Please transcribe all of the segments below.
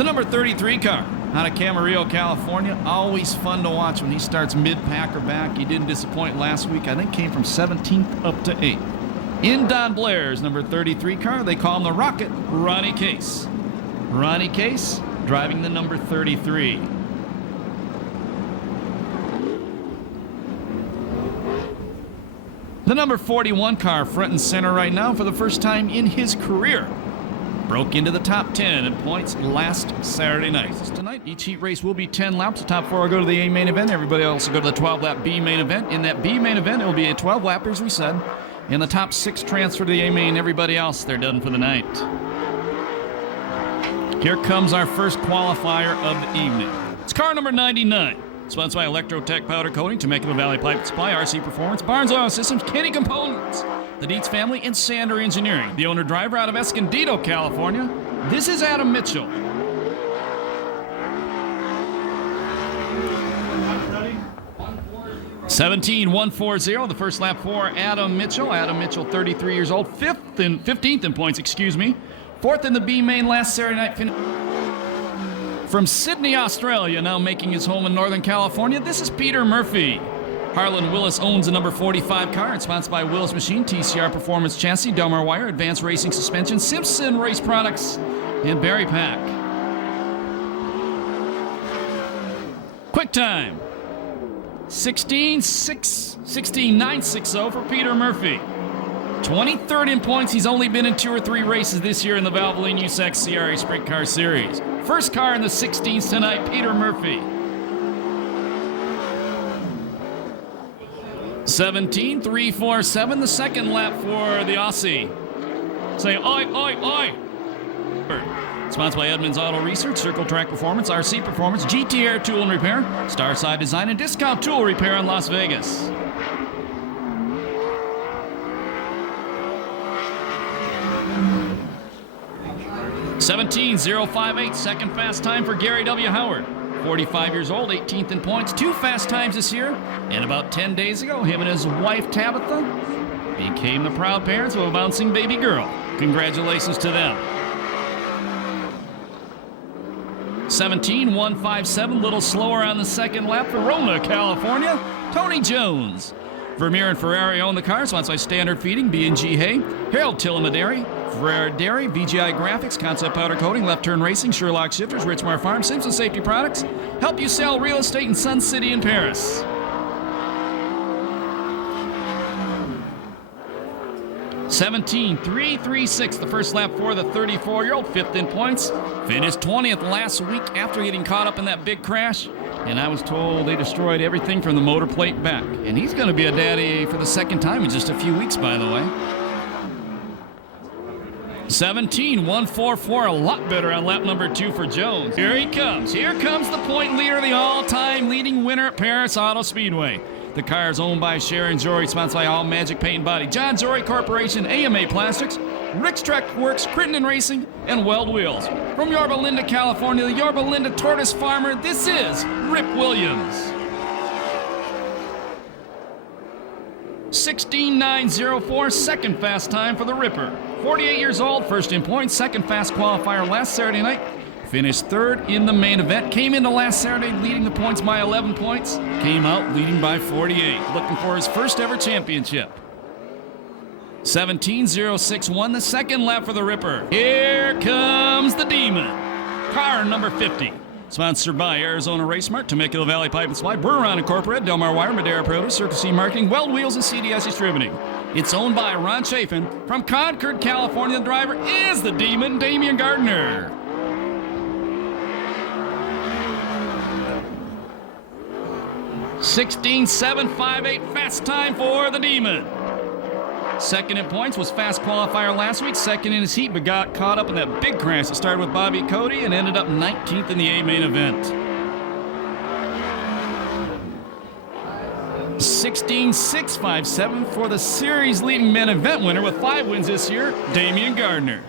The number 33 car out of Camarillo, California. Always fun to watch when he starts mid-pack or back. He didn't disappoint last week. I think came from 17th up to 8th. In Don Blair's number 33 car, they call him the Rocket, Ronnie Case. Ronnie Case driving the number 33. The number 41 car front and center right now for the first time in his career. Broke into the top 10 in points last Saturday night. Tonight, each heat race will be 10 laps. The top 4 will go to the A main event. Everybody else will go to the 12-lap B main event. In that B main event, it will be a 12-lapper, as we said. In the top 6 transfer to the A main. Everybody else, they're done for the night. Here comes our first qualifier of the evening. It's car number 99. Sponsored by Electrotech Powder Coating, Temecula Valley Pipe Supply, RC Performance, Barnes Oil Systems, Kenny Components, the Dietz family, and Sander Engineering. The owner-driver out of Escondido, California. This is Adam Mitchell. Ready? 17-140, the first lap for Adam Mitchell. Adam Mitchell, 33 years old, 15th in points, excuse me. 4th in the B main last Saturday night finish. From Sydney, Australia, now making his home in Northern California, this is Peter Murphy. Harlan Willis owns the number 45 car. It's sponsored by Willis Machine, TCR Performance Chassis, Delmar Wire, Advanced Racing Suspension, Simpson Race Products, and Barry Pack. Quick time. 16.960 for Peter Murphy. 23rd in points. He's only been in 2 or 3 races this year in the Valvoline USAC CRA Sprint Car Series. First car in the 16s tonight, Peter Murphy. 17.347, the second lap for the Aussie. Say, oi, oi, oi. Sponsored by Edmunds Auto Research, Circle Track Performance, RC Performance, GT Air Tool and Repair, Starside Design, and Discount Tool Repair in Las Vegas. (17.058), second fast time for Gary W. Howard. 45 years old, 18th in points, 2 fast times this year. And about 10 days ago, him and his wife Tabitha became the proud parents of a bouncing baby girl. Congratulations to them. 17.157, little slower on the second lap for Roma, California. Tony Jones. Vermeer and Ferrari own the car, sponsored by Standard Feeding, B&G Hay, Harold Tillman Dairy, Ferrari Dairy, VGI Graphics, Concept Powder Coating, Left Turn Racing, Sherlock Shifters, Richmar Farm, Simpson Safety Products, help you sell real estate in Sun City and Perris. (17.336), the first lap for the 34-year-old, 5th in points. Finished 20th last week after getting caught up in that big crash. And I was told they destroyed everything from the motor plate back. And he's going to be a daddy for the second time in just a few weeks, by the way. 17.144, a lot better on lap number 2 for Jones. Here he comes. Here comes the point leader, the all-time leading winner at Perris Auto Speedway. The car is owned by Sharon Jory, sponsored by All Magic Paint and Body, John Jory Corporation, AMA Plastics, Rick's Truck Works, Crittenden Racing, and Weld Wheels. From Yorba Linda, California, the Yorba Linda Tortoise Farmer, this is Rip Williams. 16.904, second fast time for the Ripper. 48 years old, first in points, second fast qualifier last Saturday night. Finished 3rd in the main event. Came into last Saturday leading the points by 11 points. Came out leading by 48. Looking for his first ever championship. 17.061, the second lap for the Ripper. Here comes the Demon. Car number 50. Sponsored by Arizona Race Mart, Temecula Valley Pipe and Supply, Breweron Incorporated, Delmar Wire, Madera Produce, Circle C Marketing, Weld Wheels, and CDS Distributing. It's owned by Ron Chafin. From Concord, California, the driver is the Demon, Damian Gardner. 16.758, fast time for the Demon. Second in points, was fast qualifier last week, second in his heat, but got caught up in that big crash that started with Bobby Cody and ended up 19th in the A main event. 16.657 for the series leading men event winner with 5 wins this year, Damian Gardner.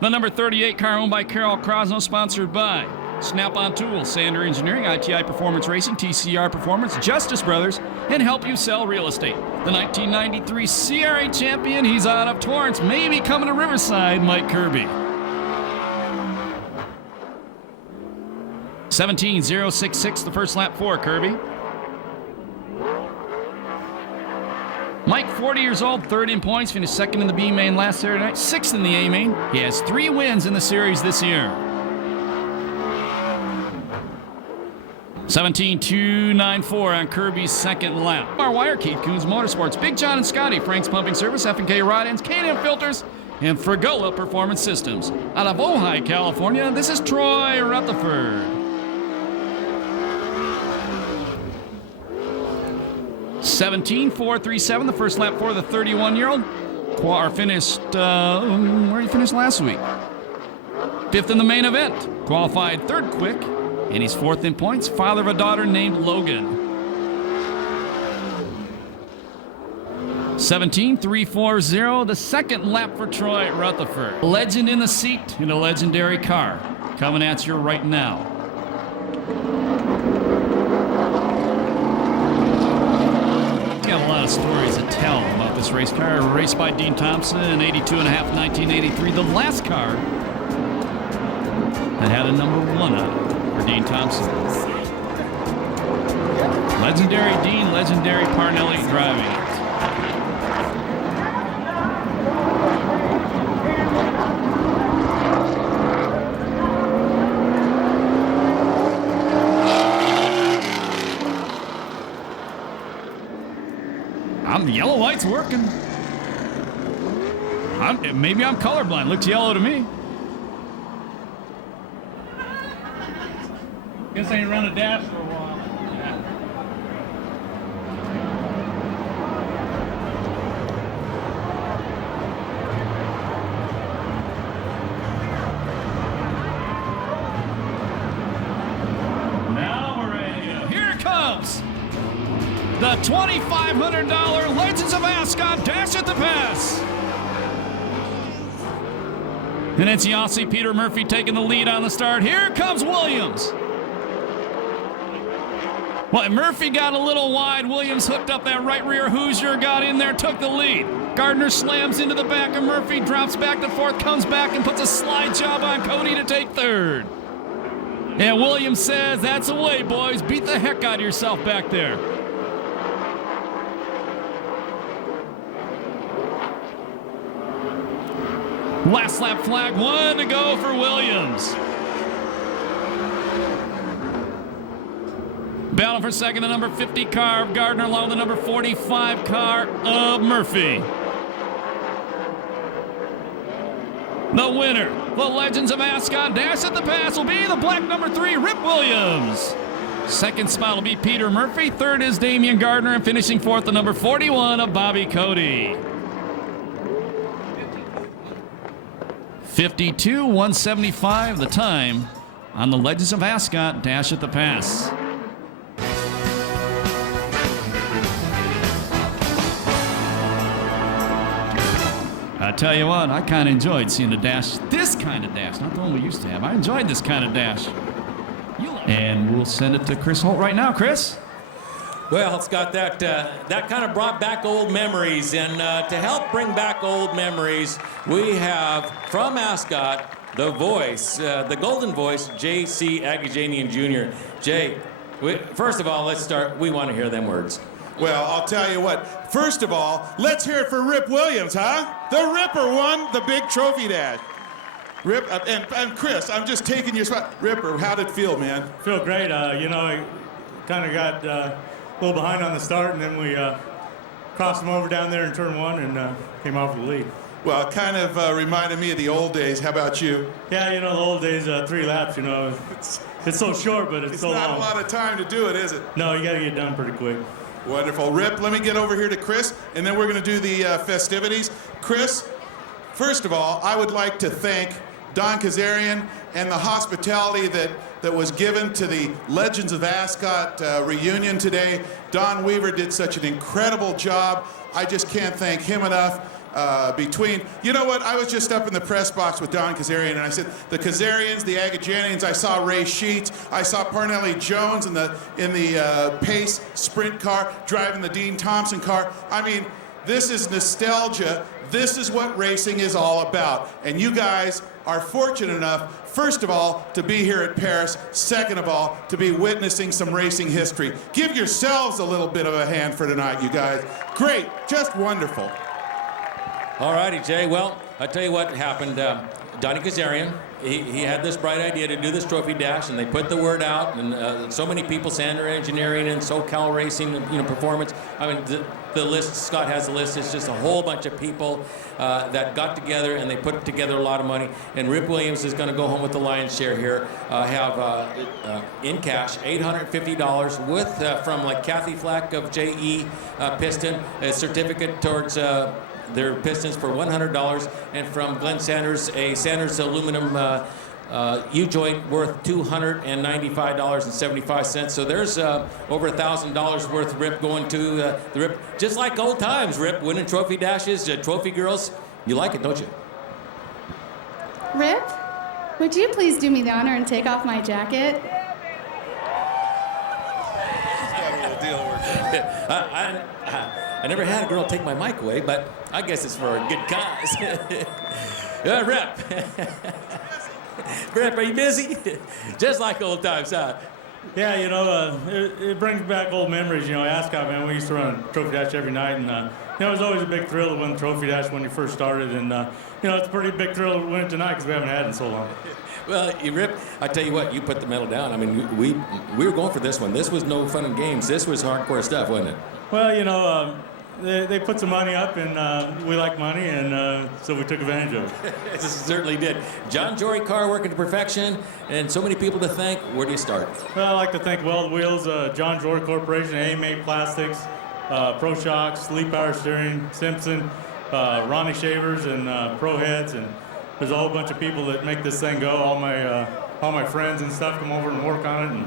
The number 38 car owned by Carol Krosno, sponsored by Snap-on Tools, Sander Engineering, ITI Performance Racing, TCR Performance, Justice Brothers, and help you sell real estate. The 1993 CRA champion, he's out of Torrance, maybe coming to Riverside, Mike Kirby. 17.066 the first lap for Kirby. Mike, 40 years old, third in points, finished second in the B main last Saturday night, sixth in the A main. He has 3 wins in the series this year. 17.294 on Kirby's second lap. Our wire, Keith Coons Motorsports, Big John and Scotty, Frank's Pumping Service, F&K Rod Ends, K&M Filters, and Fergola Performance Systems. Out of Ojai, California, this is Troy Rutherford. 17.437 the first lap for the 31-year-old. Finished, where he finished last week? 5th in the main event. Qualified 3rd quick. And he's 4th in points, father of a daughter named Logan. 17.340, the second lap for Troy Rutherford. Legend in the seat in a legendary car. Coming at you right now. Got a lot of stories to tell about this race car. Raced by Dean Thompson in 82.5, 1983. The last car that had a number 1 on it. For Dean Thompson. Legendary Dean, legendary Parnelli driving it. The yellow light's working. Maybe I'm colorblind. Looks yellow to me. Guess I ain't run a dash for a while. Now we're ready. Here it comes. The $2,500 Legends of Ascot Dash at the Pass. And it's Yossi Peter Murphy taking the lead on the start. Here comes Williams. Well, Murphy got a little wide. Williams hooked up that right rear. Hoosier got in there, took the lead. Gardner slams into the back of Murphy, drops back to 4th, comes back and puts a slide job on Cody to take 3rd. And Williams says, that's the way, boys. Beat the heck out of yourself back there. Last lap flag, 1 to go for Williams. Battling for second, the number 50 car of Gardner, along with the number 45 car of Murphy. The winner, the Legends of Ascot Dash at the Pass, will be the black number 3, Rip Williams. Second spot will be Peter Murphy. 3rd is Damian Gardner, and finishing 4th, the number 41 of Bobby Cody. 52.175 the time on the Legends of Ascot Dash at the Pass. I tell you what, I kind of enjoyed seeing the dash, this kind of dash, not the one we used to have. I enjoyed this kind of dash. And we'll send it to Chris Holt right now. Chris? Well, Scott, that kind of brought back old memories. And to help bring back old memories, we have from Ascot, the voice, the golden voice, J.C. Agajanian Jr. Jay, first of all, let's start. We want to hear them words. Well, I'll tell you what. First of all, let's hear it for Rip Williams, huh? The Ripper won the big trophy dash. Rip, and Chris, I'm just taking your spot. Ripper, how did it feel, man? Feel great. You know, I kind of got a little behind on the start, and then we crossed them over down there in turn 1 and came off with the lead. Well, it kind of reminded me of the old days. How about you? Yeah, you know, the old days, 3 laps, you know. It's so short, but it's so long. It's not a lot of time to do it, is it? No, you got to get done pretty quick. Wonderful. Rip, let me get over here to Chris, and then we're going to do the festivities. Chris, first of all, I would like to thank Don Kazarian and the hospitality that was given to the Legends of Ascot reunion today. Don Weaver did such an incredible job. I just can't thank him enough. You know what, I was just up in the press box with Don Kazarian, and I said, the Kazarians, the Agajanians, I saw Ray Sheets, I saw Parnelli Jones in the Pace sprint car, driving the Dean Thompson car. I mean, This is nostalgia. This is what racing is all about. And you guys are fortunate enough, first of all, to be here at Perris. Second of all, to be witnessing some racing history. Give yourselves a little bit of a hand for tonight, you guys. Great, just wonderful. All righty, Jay. Well, I'll tell you what happened. Donnie Kazarian, he had this bright idea to do this trophy dash, and they put the word out, and so many people, Sander Engineering and SoCal Racing, Performance. I mean, the list, Scott has the list. It's just a whole bunch of people that got together, and they put together a lot of money. And Rip Williams is going to go home with the lion's share here. Have in cash $850 with from like Kathy Flack of JE Piston, a certificate towards their pistons for $100, and from Glenn Sanders, a Sanders aluminum U-joint worth $295.75. So there's over $1,000 worth of Rip going to the Rip. Just like old times, Rip, winning trophy dashes, trophy girls. You like it, don't you? Rip, would you please do me the honor and take off my jacket? I never had a girl take my mic away, but I guess it's for a good cause. Rip. Rip, are you busy? Just like old times, huh? Yeah, it brings back old memories. Ascot, man, we used to run a trophy dash every night, and it was always a big thrill to win the trophy dash when you first started, and it's a pretty big thrill to win it tonight because we haven't had it in so long. Well, Rip, I tell you what, you put the medal down. I mean, we were going for this one. This was no fun and games. This was hardcore stuff, wasn't it? Well, they put some money up, and we like money, and so we took advantage of it. This certainly did. John Jory car working to perfection, and so many people to thank. Where do you start? Well, I'd like to thank Weld Wheels, John Jory Corporation, AMA Plastics, Pro Shocks, Lee Power Steering, Simpson, Ronnie Shavers, and Pro Heads, and there's a whole bunch of people that make this thing go. All my friends and stuff come over and work on it, and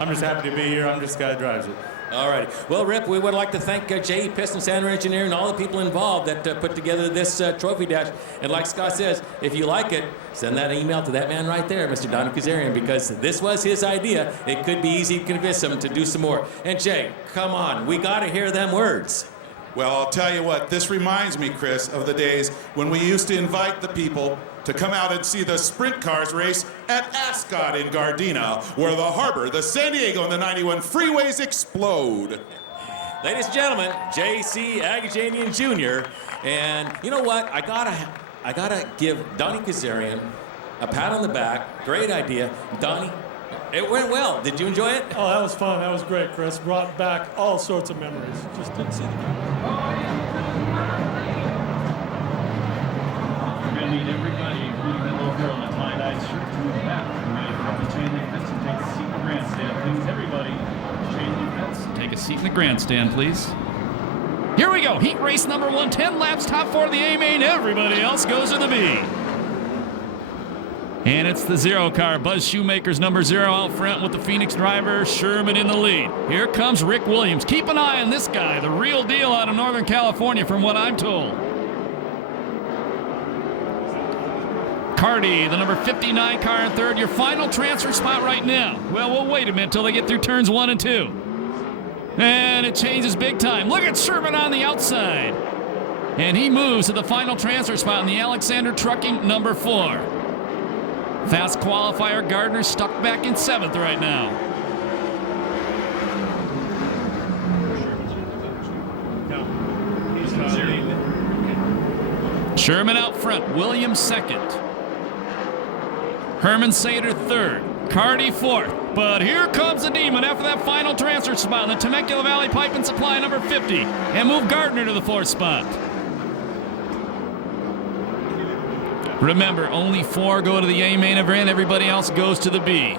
I'm just happy to be here. I'm just the guy that drives it. All right. Well, Rip, we would like to thank JE Piston, Sander Engineering, and all the people involved that put together this trophy dash. And like Scott says, if you like it, send that email to that man right there, Mr. Donnie Kazarian, because this was his idea. It could be easy to convince him to do some more. And Jay, come on. We got to hear them words. Well, I'll tell you what, this reminds me, Chris, of the days when we used to invite the people to come out and see the sprint cars race at Ascot in Gardena, where the harbor, the San Diego, and the 91 freeways explode. Ladies and gentlemen, J.C. Agajanian Jr. And you know what? I gotta give Donnie Kazarian a pat on the back. Great idea. Donnie, it went well. Did you enjoy it? Oh, that was fun. That was great, Chris. Brought back all sorts of memories. Just didn't see the We're going to need everybody, including that little girl in the tie-dye shirt, to move back. We're ready to put the chain link fence and take a seat in the grandstand. Please, everybody, chain link fence. Take a seat in the grandstand, please. Here we go. Heat race number 1, 10 laps, top 4 of the A main. Everybody else goes to the B. And it's the 0 car. Buzz Shoemaker's number 0 out front with the Phoenix driver, Sherman in the lead. Here comes Rick Williams. Keep an eye on this guy, the real deal out of Northern California, from what I'm told. Cardi, the number 59 car in third. Your final transfer spot right now. Well, we'll wait a minute until they get through turns 1 and 2. And it changes big time. Look at Sherman on the outside. And he moves to the final transfer spot in the Alexander Trucking number 4. Fast qualifier Gardner stuck back in 7th right now. Sherman out front. Williams 2nd. Herman Sater 3rd. Cardi 4th. But here comes the Demon after that final transfer spot in the Temecula Valley Pipe and Supply number 50. And move Gardner to the 4th spot. Remember, only 4 go to the A main event. Everybody else goes to the B.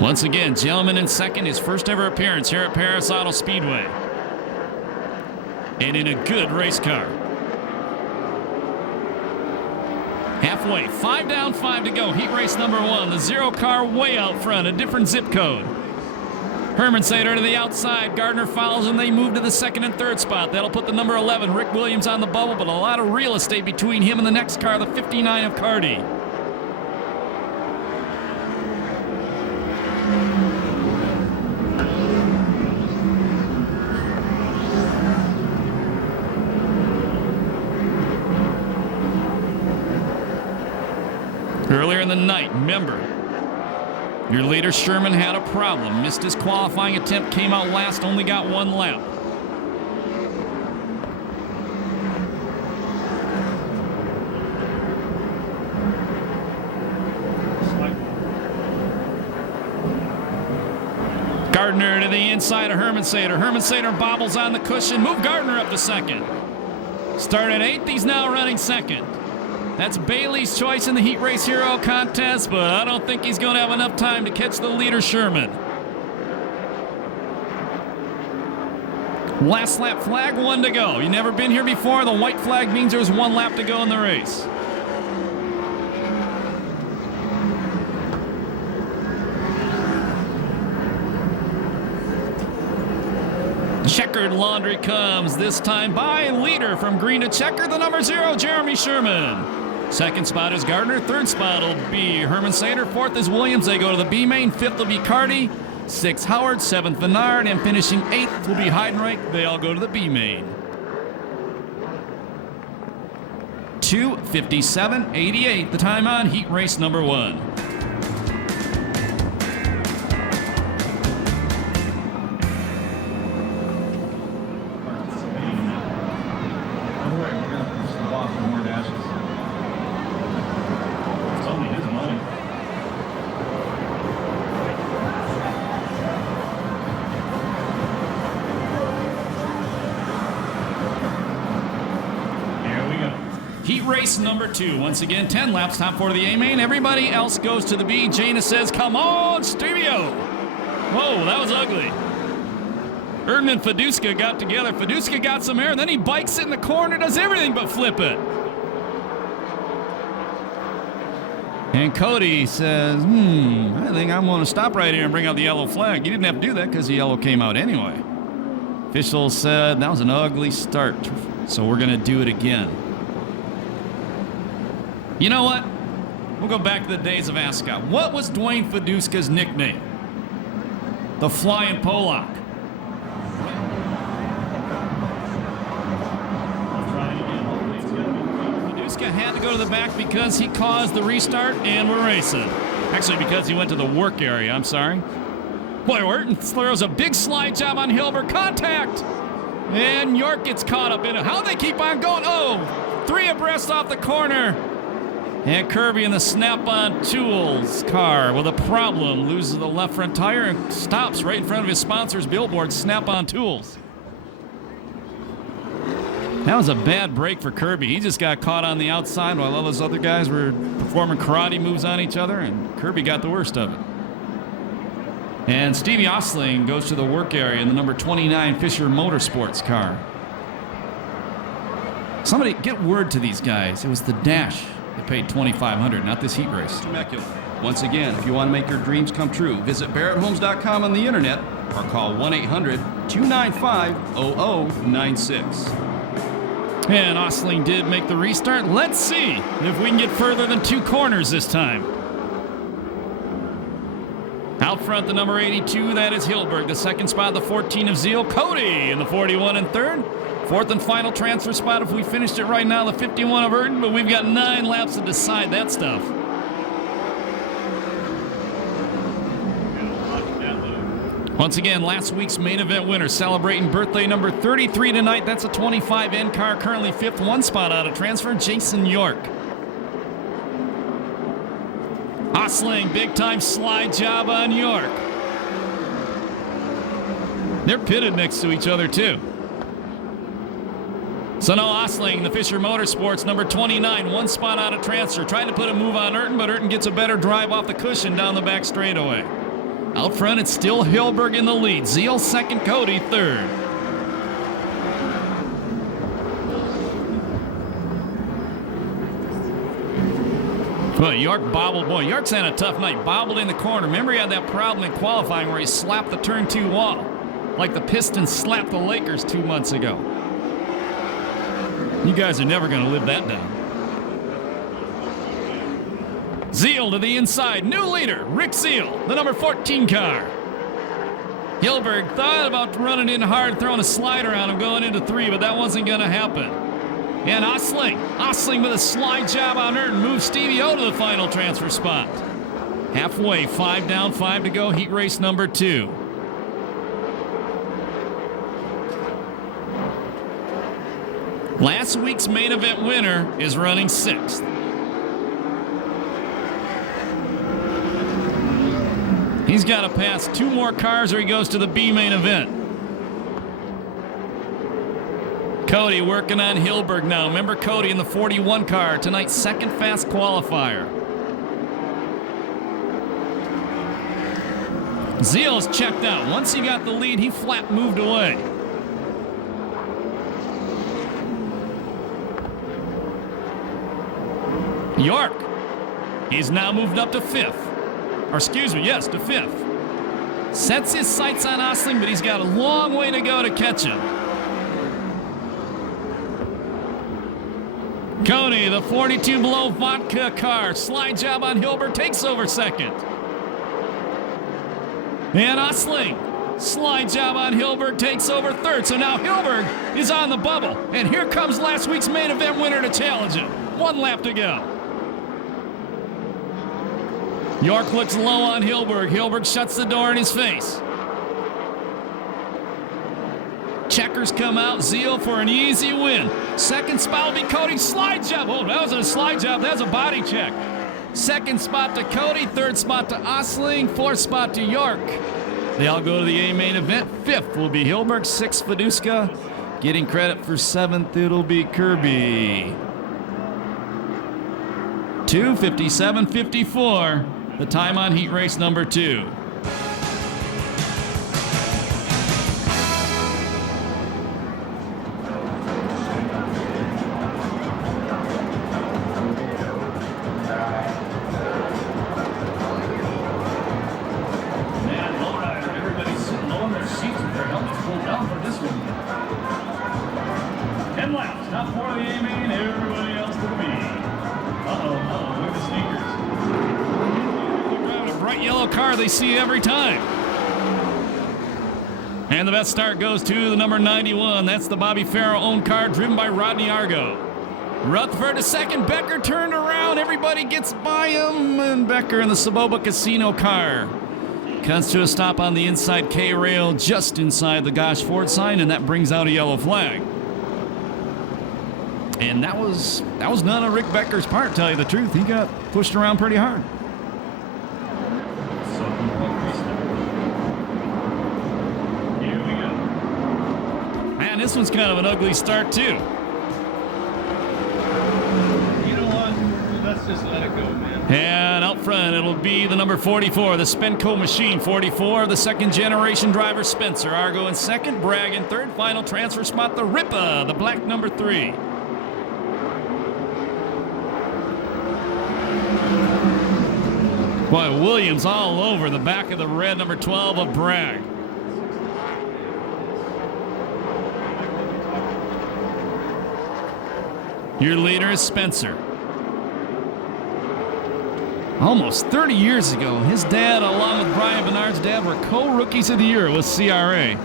Once again, Gentleman in 2nd, his first ever appearance here at Perris Auto Speedway. And in a good race car. Halfway, 5 down, 5 to go. Heat race number 1. The 0 car way out front, a different zip code. Hermansater to the outside. Gardner follows him. They move to the second and third spot. That'll put the number 11, Rick Williams, on the bubble, but a lot of real estate between him and the next car, the 59 of Carty. Earlier in the night, remember, your leader Sherman had a problem. Missed his qualifying attempt, came out last, only got one lap. Gardner to the inside of Hermansater. Hermansater bobbles on the cushion. Move Gardner up to second. Started 8th, he's now running second. That's Bailey's choice in the Heat Race Hero contest, but I don't think he's going to have enough time to catch the leader, Sherman. Last lap flag, 1 to go. You've never been here before. The white flag means there's 1 lap to go in the race. Checkered laundry comes, this time by leader from green to checker, the number 0, Jeremy Sherman. Second spot is Gardner. Third spot will be Hermansater. Fourth is Williams. They go to the B main. Fifth will be Carty. Sixth, Howard. Seventh, Bernard. And finishing 8th will be Heidenreich. They all go to the B main. 2:57.88, the time on heat race number 1. Race number 2. Once again, 10 laps, top 4 to the A main. Everybody else goes to the B. Jana says, come on, Stevio. Whoa, that was ugly. Erdman and Feduska got together. Feduska got some air, then he bikes it in the corner, does everything but flip it. And Cody says, I think I'm going to stop right here and bring out the yellow flag. You didn't have to do that because the yellow came out anyway. Official said that was an ugly start, so we're going to do it again. You know what? We'll go back to the days of Ascot. What was Dwayne Feduska's nickname? The Flying Pollock. Feduska had to go to the back because he caused the restart, and we're racing. Actually, because he went to the work area, I'm sorry. Boy, Orton throws a big slide job on Hilbert. Contact! And York gets caught up in it. How they keep on going? Oh, 3 abreast off the corner. And Kirby in the Snap-on Tools car with a problem. Loses the left front tire and stops right in front of his sponsor's billboard, Snap-on Tools. That was a bad break for Kirby. He just got caught on the outside while all those other guys were performing karate moves on each other, and Kirby got the worst of it. And Stevie Osling goes to the work area in the number 29 Fisher Motorsports car. Somebody get word to these guys. It was the Dash. They paid $2,500, not this heat race. Immaculate. Once again, if you want to make your dreams come true, visit BarrettHomes.com on the internet or call 1-800-295-0096. And Osling did make the restart. Let's see if we can get further than 2 corners this time. Out front, the number 82, that is Hilberg. The second spot, the 14 of Zeal, Cody in the 41 and third. Fourth and final transfer spot, if we finished it right now, the 51 of Urton, but we've got 9 laps to decide that stuff. Once again, last week's main event winner, celebrating birthday number 33 tonight. That's a 25N car, currently 5th, 1 spot out of transfer, Jason York. Osling, big time slide job on York. They're pitted next to each other too. So now Osling, the Fisher Motorsports, number 29, 1 spot out of transfer. Trying to put a move on Urton, but Urton gets a better drive off the cushion down the back straightaway. Out front, it's still Hilberg in the lead. Zeal second, Cody third. But York bobbled. Boy, York's had a tough night. Bobbled in the corner. Remember he had that problem in qualifying where he slapped the turn 2 wall. Like the Pistons slapped the Lakers 2 months ago. You guys are never going to live that down. Zeal to the inside. New leader, Rick Zeal, the number 14 car. Hilberg thought about running in hard, throwing a slider on him going into 3, but that wasn't going to happen. And Osling with a slide job on Urton moves Stevie O to the final transfer spot. Halfway, 5 down, 5 to go, heat race number 2. Last week's main event winner is running 6th. He's got to pass 2 more cars or he goes to the B main event. Cody working on Hilberg now. Remember Cody in the 41 car, tonight's second fast qualifier. Zeal's checked out. Once he got the lead, he flat moved away. York, he's now moved up to 5th. Or excuse me, yes, to 5th. Sets his sights on Osling, but he's got a long way to go to catch him. Cody, the 42 below vodka car. Slide job on Hilbert, takes over 2nd. And Osling, slide job on Hilbert, takes over 3rd. So now Hilbert is on the bubble. And here comes last week's main event winner to challenge him. 1 lap to go. York looks low on Hilberg. Hilberg shuts the door in his face. Checkers come out. Zeal for an easy win. 2nd spot will be Cody. Slide job. Oh, that wasn't a slide job. That was a body check. 2nd spot to Cody. 3rd spot to Osling. 4th spot to York. They all go to the A main event. 5th will be Hilberg. 6th, Fiduska. Getting credit for 7th, it'll be Kirby. 2:57.54. The time on heat race number 2. They see every time. And the best start goes to the number 91. That's the Bobby Farrow-owned car driven by Rodney Argo. Rutherford to 2nd. Becker turned around. Everybody gets by him. And Becker in the Saboba Casino car comes to a stop on the inside K rail just inside the Gosh Ford sign, and that brings out a yellow flag. And that was none of Rick Becker's part, to tell you the truth. He got pushed around pretty hard. This one's kind of an ugly start, too. You know what? Let's just let it go, man. And out front, it'll be the number 44, the Spenco Machine 44, the 2nd generation driver Spencer. Argo in 2nd, Bragg in 3rd. Final transfer spot, the Ripa, the black number 3. Boy, Williams all over the back of the red number 12 of Bragg. Your leader is Spencer. Almost 30 years ago, his dad, along with Brian Bernard's dad, were co-rookies of the year with CRA.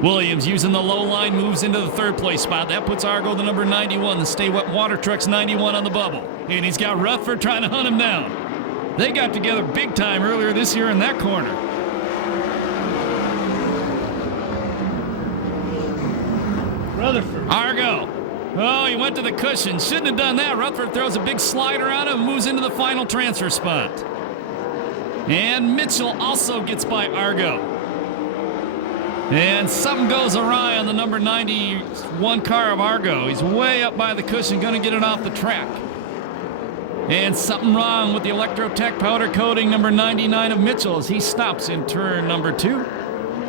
Williams, using the low line, moves into the 3rd place spot. That puts Argo, the number 91, the Stay Wet Water Trucks 91 on the bubble. And he's got Rutherford trying to hunt him down. They got together big time earlier this year in that corner. Rutherford. Argo. Oh, he went to the cushion. Shouldn't have done that. Rutherford throws a big slider on him and moves into the final transfer spot. And Mitchell also gets by Argo. And something goes awry on the number 91 car of Argo. He's way up by the cushion, going to get it off the track. And something wrong with the Electrotech powder coating number 99 of Mitchell as he stops in turn number 2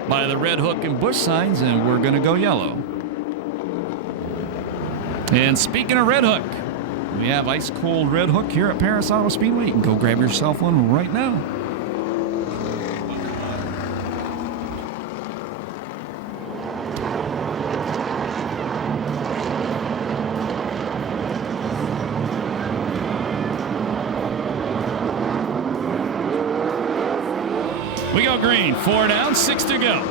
by the red hook and bush signs, and we're going to go yellow. And speaking of red hook, We have ice cold Red Hook here at Perris Auto Speedway. You can go grab yourself one right now. We go green, 4 down, 6 to go.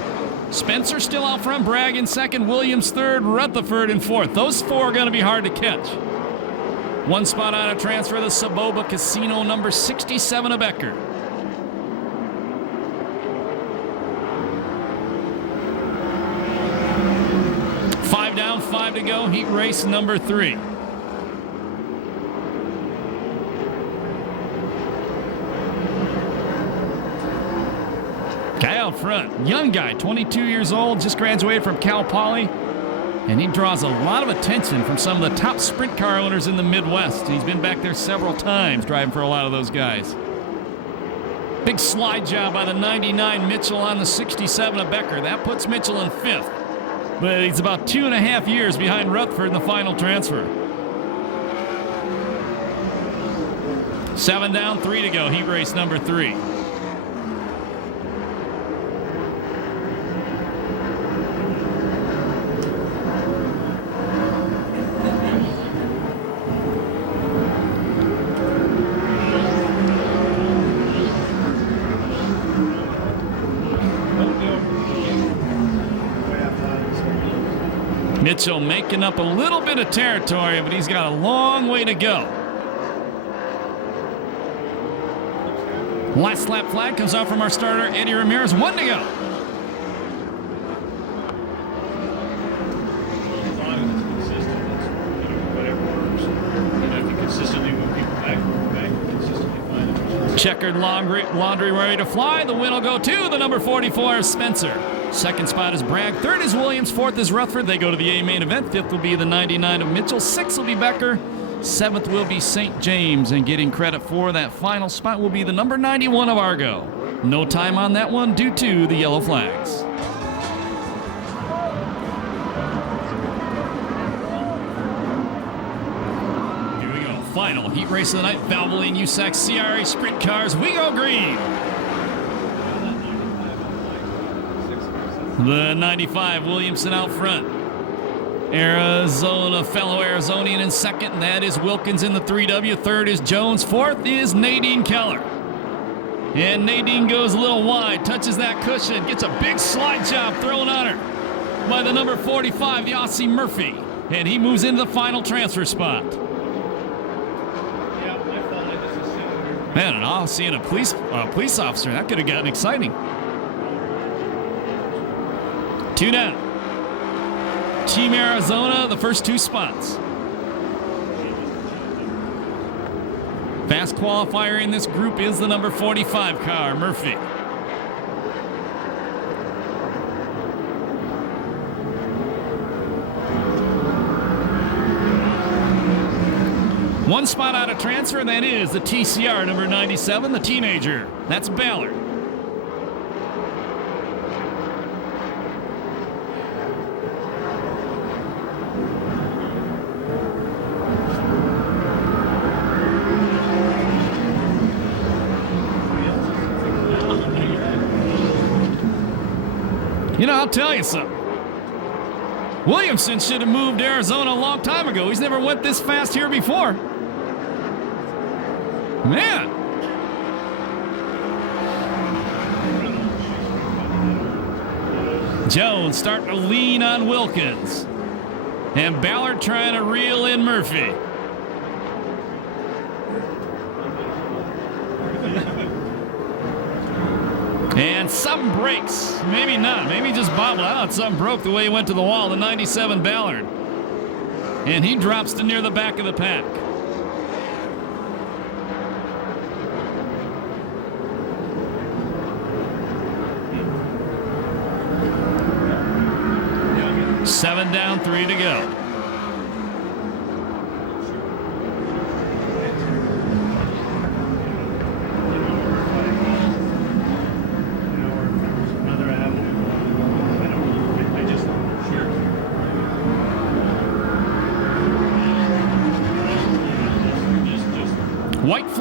Spencer still out front, Bragg in second, Williams third, Rutherford in fourth. Those four are going to be hard to catch. One spot on a transfer, the Saboba Casino, number 67 of Becker. Five down, 5 to go, heat race number 3. Guy out front, young guy, 22 years old, just graduated from Cal Poly, and he draws a lot of attention from some of the top sprint car owners in the Midwest. He's been back there several times driving for a lot of those guys. Big slide job by the 99 Mitchell on the 67 of Becker. That puts Mitchell in 5th, but he's about 2.5 years behind Rutherford in the final transfer. 7 down, 3 to go, heat race number 3. Mitchell making up a little bit of territory, but he's got a long way to go. Last lap flag comes out from our starter, Eddie Ramirez. 1 to go. As long as it's consistent, that's whatever works. If you consistently move people back, consistently find it. Checkered laundry ready to fly. The win will go to the number 44 of Spencer. Second spot is Bragg. Third is Williams. Fourth is Rutherford. They go to the A main event. Fifth will be the 99 of Mitchell. 6th will be Becker. 7th will be St. James. And getting credit for that final spot will be the number 91 of Argo. No time on that one due to the yellow flags. Here we go. Final heat race of the night. Valvoline USAC CRA sprint cars. We go green. The 95, Williamson out front. Arizona, fellow Arizonian in second, and that is Wilkins in the 3W. Third is Jones. Fourth is Nadine Keller. And Nadine goes a little wide, touches that cushion, gets a big slide job thrown on her by the number 45, Yossi Murphy. And he moves into the final transfer spot. Yeah, my fault. I just assumed. Man, and all seeing a police officer, that could have gotten exciting. 2 down. Team Arizona, the first 2 spots. Fast qualifier in this group is the number 45 car, Murphy. One spot out of transfer, that is the TCR number 97, the teenager. That's Ballard. You know, I'll tell you something. Williamson should have moved to Arizona a long time ago. He's never went this fast here before. Man. Jones starting to lean on Wilkins. And Ballard trying to reel in Murphy. And something breaks. Maybe not. Maybe just bobbled out. Something broke the way he went to the wall. The 97 Ballard. And he drops to near the back of the pack. Seven down, 3 to go.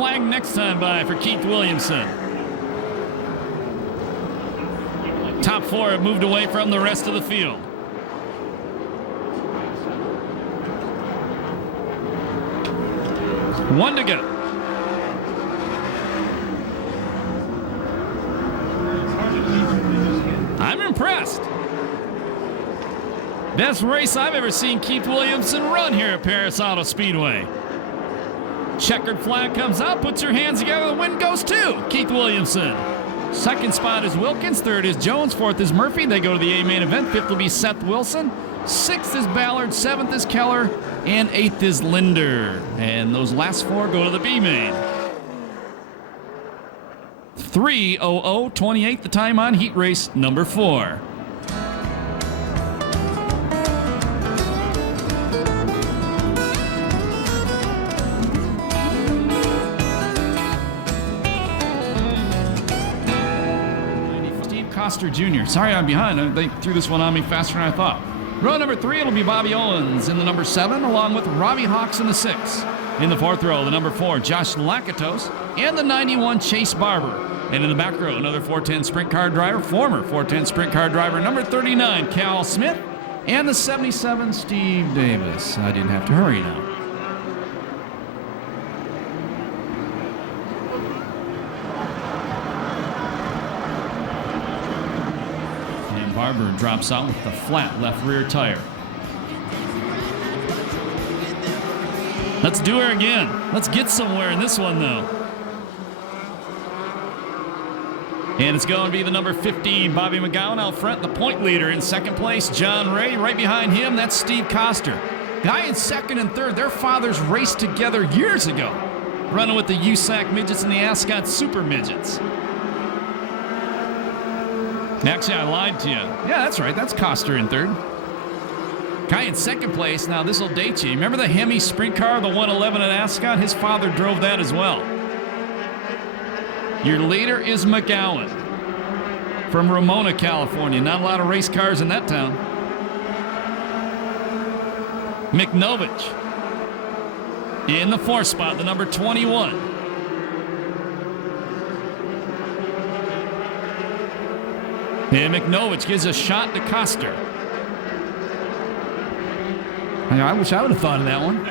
flag next time by for Keith Williamson. Top four have moved away from the rest of the field. One to go. I'm impressed. Best race I've ever seen Keith Williamson run here at Perris Auto Speedway. Checkered flag comes out, puts your hands together, the win goes to Keith Williamson. Second spot is Wilkins, third is Jones, fourth is Murphy. They go to the A main event. Fifth will be Seth Wilson. Sixth is Ballard, seventh is Keller, and eighth is Linder. And those last four go to the B main. 3:00:28 the time on heat race number 4. Steve Coster Jr. Sorry I'm behind. They threw this one on me faster than I thought. Row number 3, it'll be Bobby Owens in the number 7, along with Robbie Hawks in the 6. In the 4th row, the number 4, Josh Lakatos, and the 91, Chase Barber. And in the back row, another 410 sprint car driver, former 410 sprint car driver, number 39, Cal Smith, and the 77, Steve Davis. I didn't have to hurry now. And Barber drops out with the flat left rear tire. Let's do her again. Let's get somewhere in this one, though. And it's going to be the number 15, Bobby McGowan out front, the point leader. In second place, John Ray. Right behind him, that's Steve Coster. Guy in second and third, their fathers raced together years ago, running with the USAC Midgets and the Ascot Super Midgets. Actually, I lied to you. Yeah, that's right. That's Coster in third. Guy in second place, now this will date you. Remember the Hemi sprint car, the 111 at Ascot? His father drove that as well. Your leader is McGowan from Ramona, California. Not a lot of race cars in that town. McNovich in the 4th spot, the number 21. And McNovich gives a shot to Coster. I wish I would have thought of that one.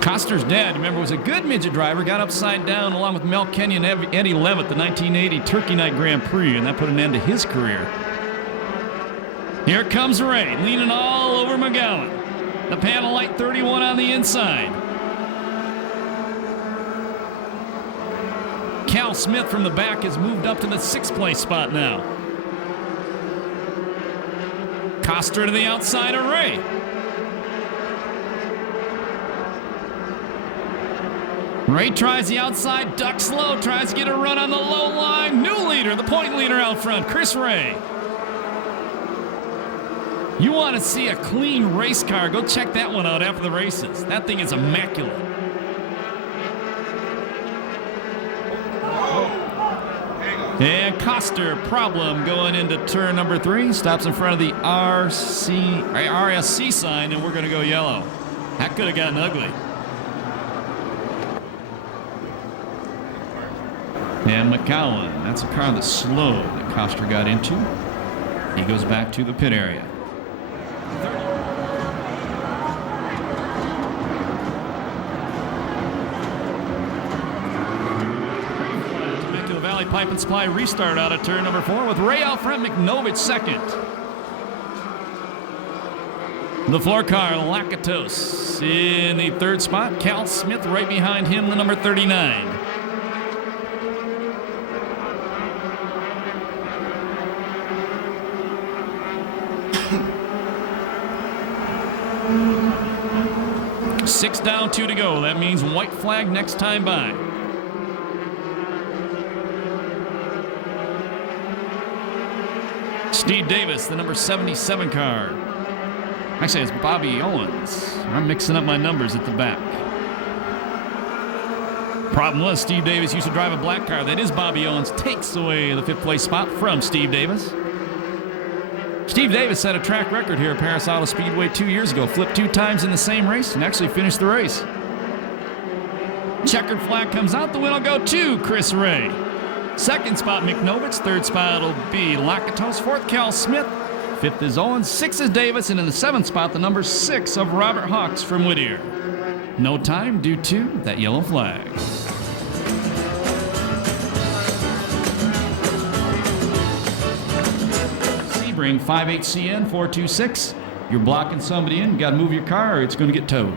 Coster's dad, remember, was a good midget driver, got upside down along with Mel Kenyon and Eddie Levitt, the 1980 Turkey Night Grand Prix, and that put an end to his career. Here comes Ray, leaning all over McGowan. The panel light 31 on the inside. Cal Smith from the back has moved up to the 6th place spot now. Coster to the outside of Ray. Ray tries the outside, ducks low, tries to get a run on the low line. New leader, the point leader out front, Chris Ray. You want to see a clean race car, go check that one out after the races. That thing is immaculate. And Coster, problem going into turn number 3. Stops in front of the RSC sign, and we're going to go yellow. That could have gotten ugly. And McGowan, that's a car that's slow that Coster got into. He goes back to the pit area. Back to the Valley Pipe and Supply restart out of turn number 4 with Ray out front, McNovich second. The 4 car, Lakatos in the 3rd spot. Cal Smith right behind him, the number 39. Six down, 2 to go. That means white flag next time by. Steve Davis, the number 77 car. Actually, it's Bobby Owens. I'm mixing up my numbers at the back. Problem was, Steve Davis used to drive a black car. That is Bobby Owens. Takes away the 5th place spot from Steve Davis. Steve Davis set a track record here at Perris Auto Speedway 2 years ago. Flipped 2 times in the same race and actually finished the race. Checkered flag comes out. The win will go to Chris Ray. Second spot, McNovich. Third spot will be Lakatos. Fourth, Cal Smith. Fifth is Owens. Sixth is Davis. And in the seventh spot, the number 6 of Robert Hawks from Whittier. No time due to that yellow flag. Sebring 58CN 426. You're blocking somebody in. You got to move your car or it's going to get towed.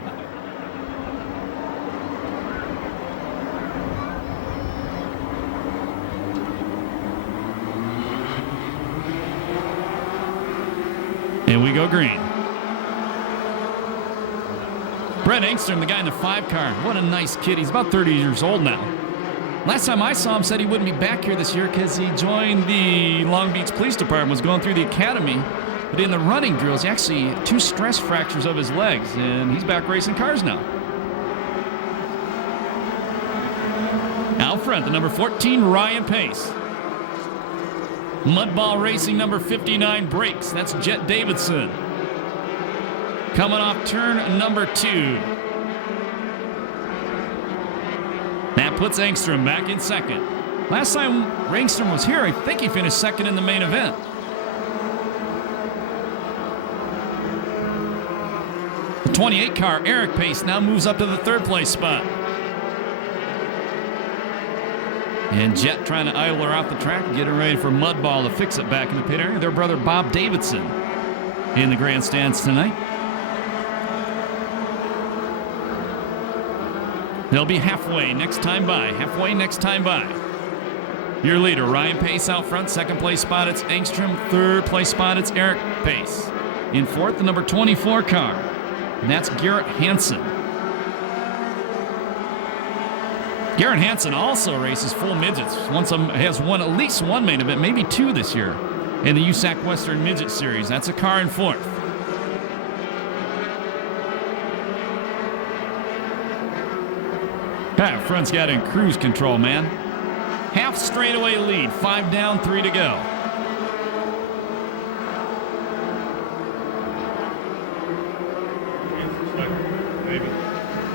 And we go green. Brett Engstrom, the guy in the 5 car. What a nice kid. He's about 30 years old now. Last time I saw him, said he wouldn't be back here this year because he joined the Long Beach Police Department, was going through the academy. But in the running drills, he actually 2 stress fractures of his legs, and he's back racing cars now. Out front, the number 14, Ryan Pace. Mudball Racing, number 59, Brakes. That's Jet Davidson. Coming off turn number 2. That puts Engstrom back in second. Last time Engstrom was here, I think he finished second in the main event. The 28 car, Eric Pace, now moves up to the 3rd place spot. And Jet trying to idle her off the track, getting ready for Mudball to fix it back in the pit area. Their brother Bob Davidson in the grandstands tonight. They'll be halfway next time by. Halfway next time by. Your leader, Ryan Pace out front. 2nd place spot, it's Engstrom. 3rd place spot, it's Eric Pace. In 4th, the number 24 car. And that's Garrett Hansen. Garrett Hansen also races full midgets. Has won at least 1 main event, maybe 2 this year in the USAC Western Midget Series. That's a car in 4th. Pat front's got in cruise control, man. Half straightaway lead. 5 down, 3 to go.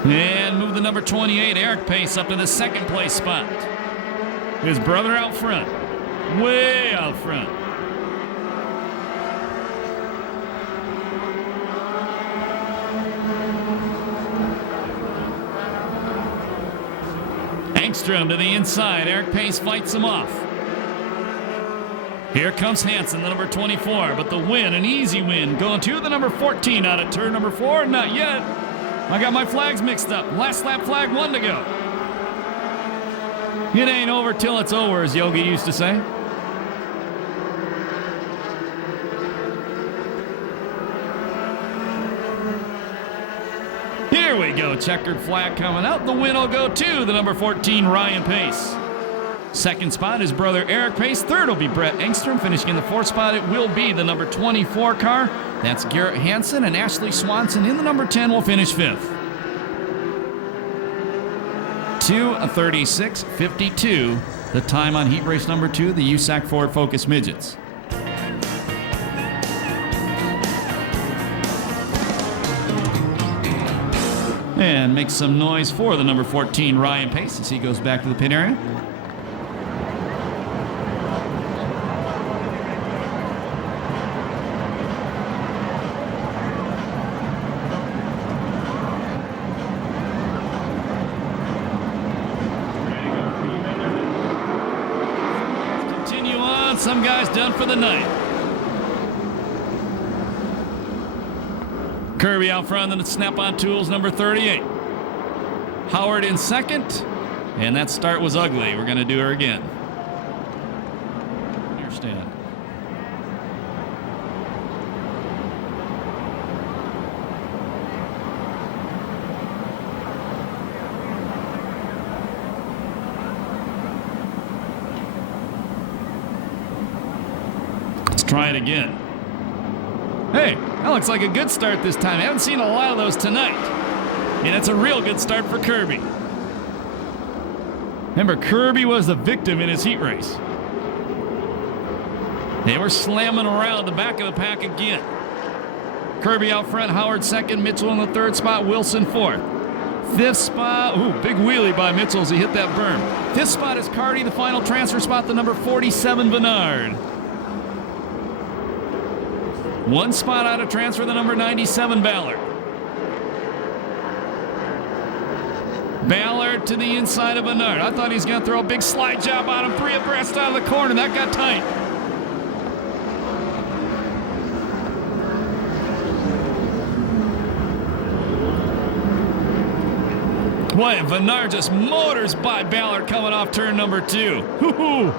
And move the number 28, Eric Pace, up to the 2nd place spot. His brother out front. Way out front. Engstrom to the inside. Eric Pace fights him off. Here comes Hansen, the number 24, but the win, an easy win, going to the number 14 out of turn number 4. Not yet. I got my flags mixed up. Last lap flag, 1 to go. It ain't over till it's over, as Yogi used to say. Here we go. Checkered flag coming out. The win will go to the number 14, Ryan Pace. 2nd spot is brother Eric Pace. 3rd will be Brett Engstrom. Finishing in the 4th spot, it will be the number 24 car. That's Garrett Hansen, and Ashley Swanson in the number 10 will finish 5th. 2:36.52, the time on heat race number 2, the USAC Ford Focus Midgets. And make some noise for the number 14, Ryan Pace, as he goes back to the pit area. Continue on. Some guys done for the night. Kirby out front, then it's Snap-on Tools, number 38. Howard in 2nd, and that start was ugly. We're going to do her again. Understand. Let's try it again. Hey, that looks like a good start this time. I haven't seen a lot of those tonight. And it's a real good start for Kirby. Remember, Kirby was the victim in his heat race. They were slamming around the back of the pack again. Kirby out front, Howard second, Mitchell in the third spot, Wilson fourth. Fifth spot, big wheelie by Mitchell as he hit that berm. Fifth spot is Carty, the final transfer spot, the number 47 Bernard. One spot out of transfer, the number 97 Ballard. Ballard to the inside of Bernard. I thought he was going to throw a big slide job on him, 3 abreast out of the corner. That got tight. Boy, Bernard just motors by Ballard coming off turn number 2. Hoo-hoo.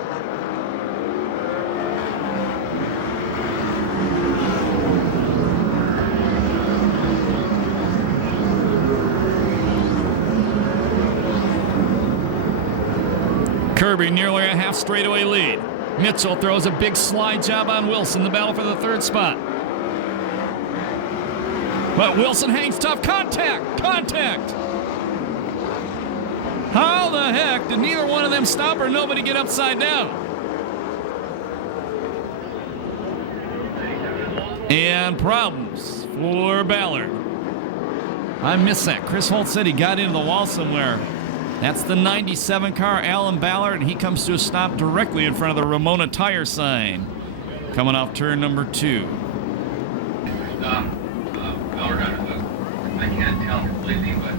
Kirby nearly a half straightaway lead. Mitchell throws a big slide job on Wilson, the battle for the third spot. But Wilson hangs tough. Contact! Contact! How the heck did neither one of them stop or nobody get upside down? And problems for Ballard. I missed that. Chris Holt said he got into the wall somewhere. That's the 97 car, Alan Ballard, and he comes to a stop directly in front of the Ramona tire sign. Coming off turn number 2. I can't tell completely, but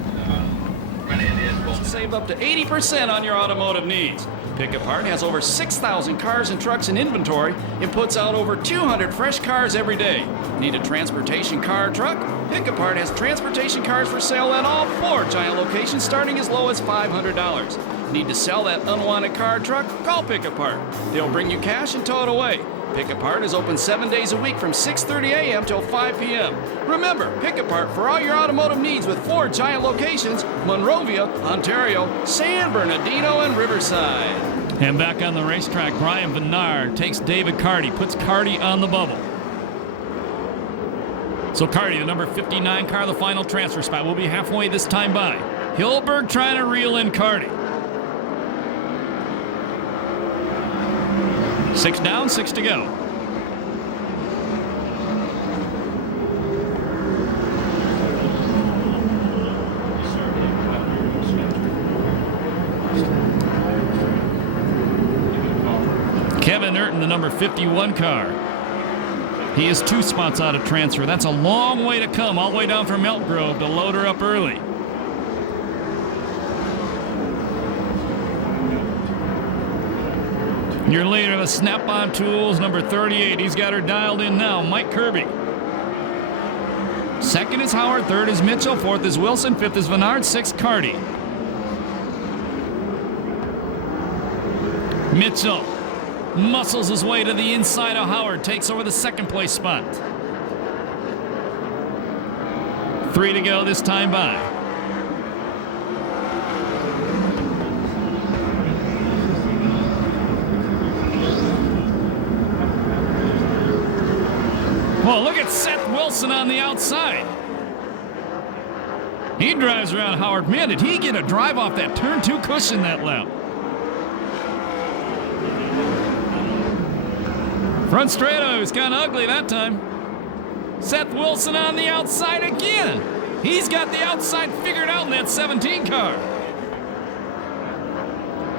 front end is both. Save up to 80% on your automotive needs. Pick Apart has over 6,000 cars and trucks in inventory and puts out over 200 fresh cars every day. Need a transportation car or truck? Pick Apart has transportation cars for sale at all 4 giant locations starting as low as $500. Need to sell that unwanted car or truck? Call Pick Apart. They'll bring you cash and tow it away. Pick Apart is open 7 days a week from 6:30 a.m. till 5 p.m. Remember, Pick Apart for all your automotive needs with 4 giant locations: Monrovia, Ontario, San Bernardino, and Riverside. And back on the racetrack, Brian Bernard takes David Carty, puts Carty on the bubble. So Carty, the number 59 car, the final transfer spot, will be halfway this time by. Hilberg trying to reel in Carty. 6 down, 6 to go. Kevin Urton, the number 51 car. He is 2 spots out of transfer. That's a long way to come, all the way down from Elk Grove to load her up early. Your leader of the Snap-on Tools, number 38. He's got her dialed in now, Mike Kirby. Second is Howard, third is Mitchell, fourth is Wilson, fifth is Bernard, sixth Carty. Mitchell muscles his way to the inside of Howard, takes over the second place spot. 3 to go this time by. Well, look at Seth Wilson on the outside. He drives around Howard. Man, did he get a drive off that turn 2 cushion that lap. Front straightaway was kind of ugly that time. Seth Wilson on the outside again. He's got the outside figured out in that 17 car.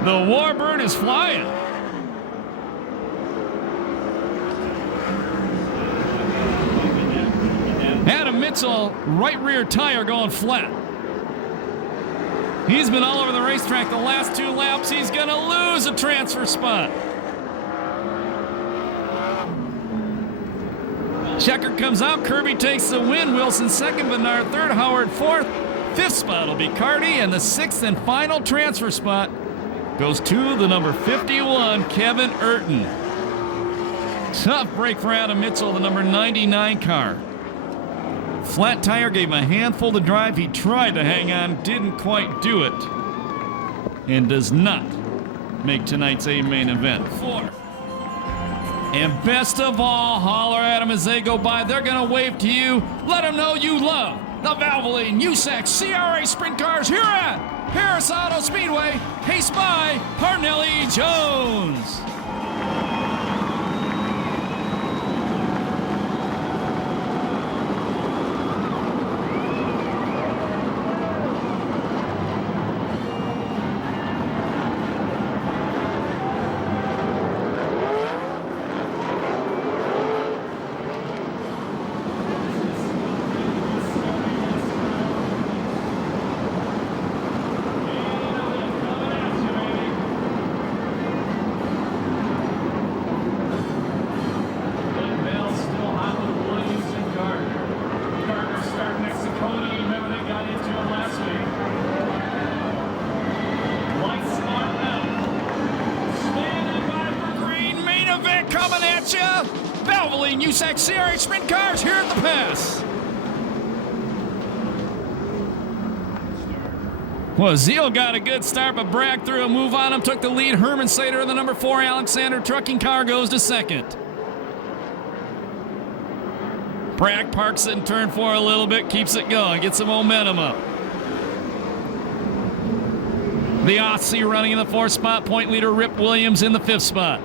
The Warbird is flying. Adam Mitchell, right rear tire going flat. He's been all over the racetrack the last 2 laps. He's going to lose a transfer spot. Checker comes out. Kirby takes the win. Wilson second, Bernard third, Howard fourth. 5th spot will be Carty, and the 6th and final transfer spot goes to the number 51, Kevin Urton. Tough break for Adam Mitchell, the number 99 car. Flat tire gave him a handful to drive. He tried to hang on, didn't quite do it, and does not make tonight's A main event. 4th. And best of all, holler at them as they go by. They're going to wave to you. Let them know you love the Valvoline USAC CRA Sprint Cars here at Perris Auto Speedway, paced by Parnelli Jones. Valvoline USAC CRA sprint cars here at the pass. Well, Zeal got a good start, but Bragg threw a move on him, took the lead. Herman Sater in the number 4 Alexander trucking car goes to second. Bragg parks it in turn 4 a little bit, keeps it going, gets some momentum up. The Aussie running in the 4th spot, point leader Rip Williams in the 5th spot.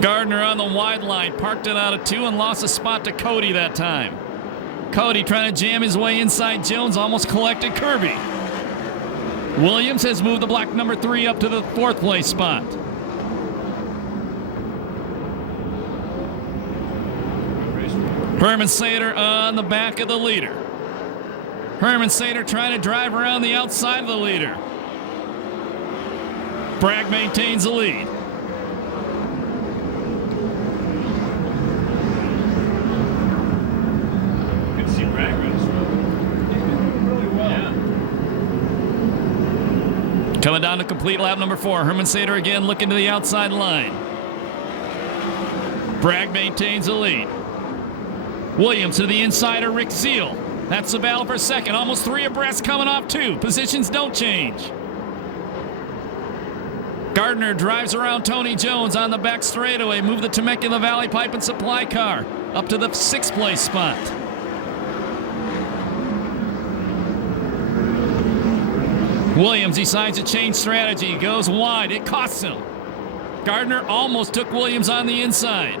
Gardner on the wide line, parked it out of 2 and lost a spot to Cody that time. Cody trying to jam his way inside Jones, almost collected Kirby. Williams has moved the black number 3 up to the 4th place spot. Herman Sater on the back of the leader. Herman Sater trying to drive around the outside of the leader. Bragg maintains the lead. Good to see Bragg run as well. He's been doing really well. Yeah. Coming down to complete lap number 4. Herman Sater again looking to the outside line. Bragg maintains the lead. Williams to the inside of Rick Zeal. That's the battle for second. Almost 3 abreast coming off 2. Positions don't change. Gardner drives around Tony Jones on the back straightaway. Move the Temecula Valley Pipe and Supply car up to the 6th place spot. Williams decides to change strategy. Goes wide. It costs him. Gardner almost took Williams on the inside.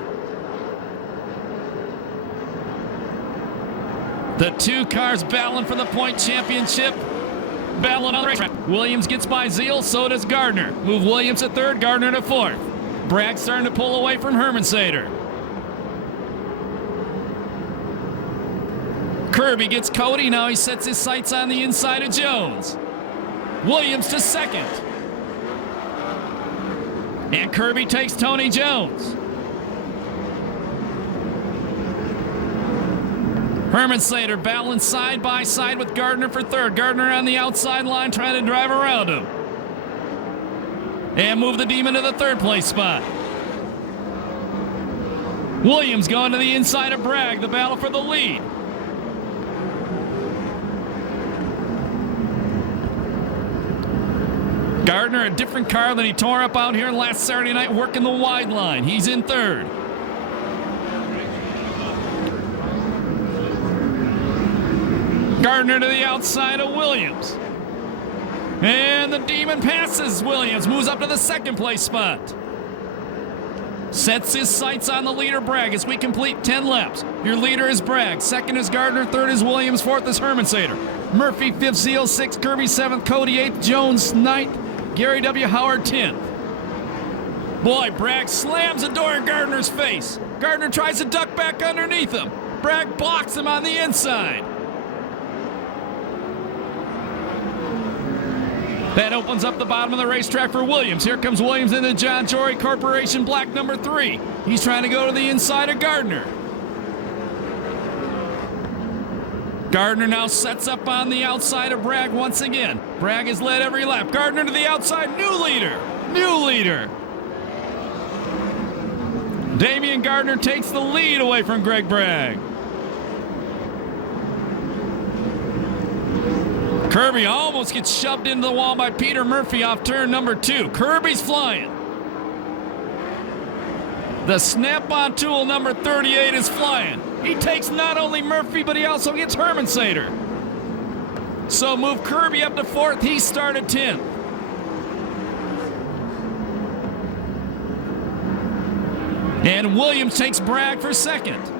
The 2 cars battling for the point championship. Battling on the racetrack. Williams gets by Zeal, so does Gardner. Move Williams to 3rd, Gardner to 4th. Bragg starting to pull away from Herman Sater. Kirby gets Cody, now he sets his sights on the inside of Jones. Williams to 2nd. And Kirby takes Tony Jones. Herman Sater battling side by side with Gardner for 3rd. Gardner on the outside line trying to drive around him. And move the Demon to the 3rd place spot. Williams going to the inside of Bragg. The battle for the lead. Gardner, a different car than he tore up out here last Saturday night, working the wide line. He's in 3rd. Gardner to the outside of Williams. And the Demon passes Williams, moves up to the 2nd place spot. Sets his sights on the leader, Bragg, as we complete 10 laps. Your leader is Bragg, 2nd is Gardner, 3rd is Williams, 4th is Herman Sater. Murphy, 5th, Zeal, 6th, Kirby, 7th, Cody, 8th, Jones, 9th, Gary W. Howard, 10th. Boy, Bragg slams the door in Gardner's face. Gardner tries to duck back underneath him. Bragg blocks him on the inside. That opens up the bottom of the racetrack for Williams. Here comes Williams in the John Jory Corporation black number 3. He's trying to go to the inside of Gardner. Gardner now sets up on the outside of Bragg once again. Bragg has led every lap. Gardner to the outside, new leader. New leader. Damian Gardner takes the lead away from Greg Bragg. Kirby almost gets shoved into the wall by Peter Murphy off turn number 2. Kirby's flying. The snap-on tool number 38 is flying. He takes not only Murphy, but he also gets Herman Sater. So move Kirby up to 4th. He started 10th. And Williams takes Bragg for 2nd.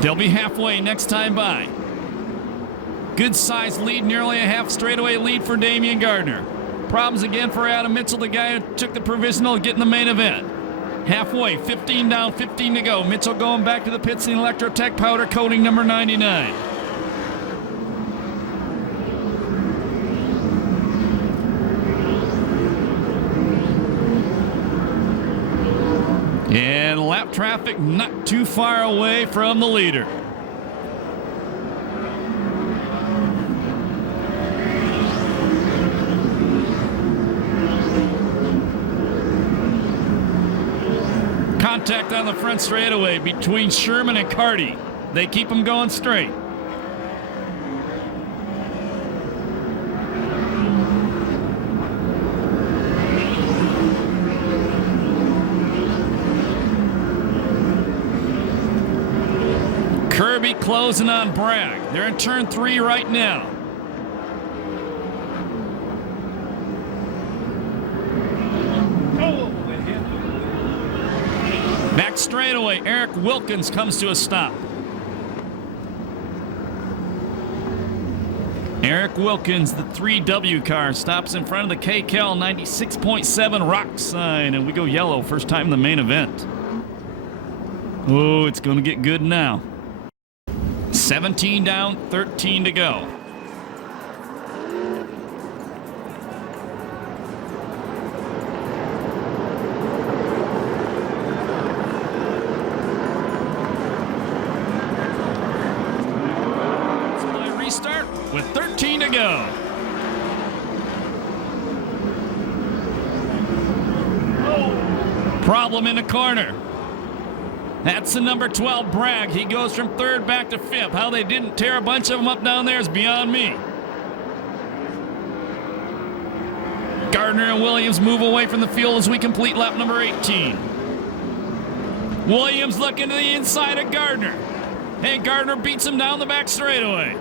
They'll be halfway next time by. Good sized lead, nearly a half straightaway lead for Damian Gardner. Problems again for Adam Mitchell, the guy who took the provisional, getting the main event. Halfway, 15 down, 15 to go. Mitchell going back to the pits in Electrotech powder coating number 99. And lap traffic not too far away from the leader. contact on the front straightaway between Sherman and Carty. They keep them going straight. Kirby closing on Bragg. They're in turn 3 right now. Back straightaway, Eric Wilkins comes to a stop. Eric Wilkins, the 3W car, stops in front of the KCal 96.7 rock sign, and we go yellow, first time in the main event. Oh, it's going to get good now. 17 down, 13 to go. Restart with 13 to go. Problem in the corner. That's the number 12, Bragg. He goes from 3rd back to 5th. How they didn't tear a bunch of them up down there is beyond me. Gardner and Williams move away from the field as we complete lap number 18. Williams looking to the inside of Gardner. Hey, Gardner beats him down the back straightaway.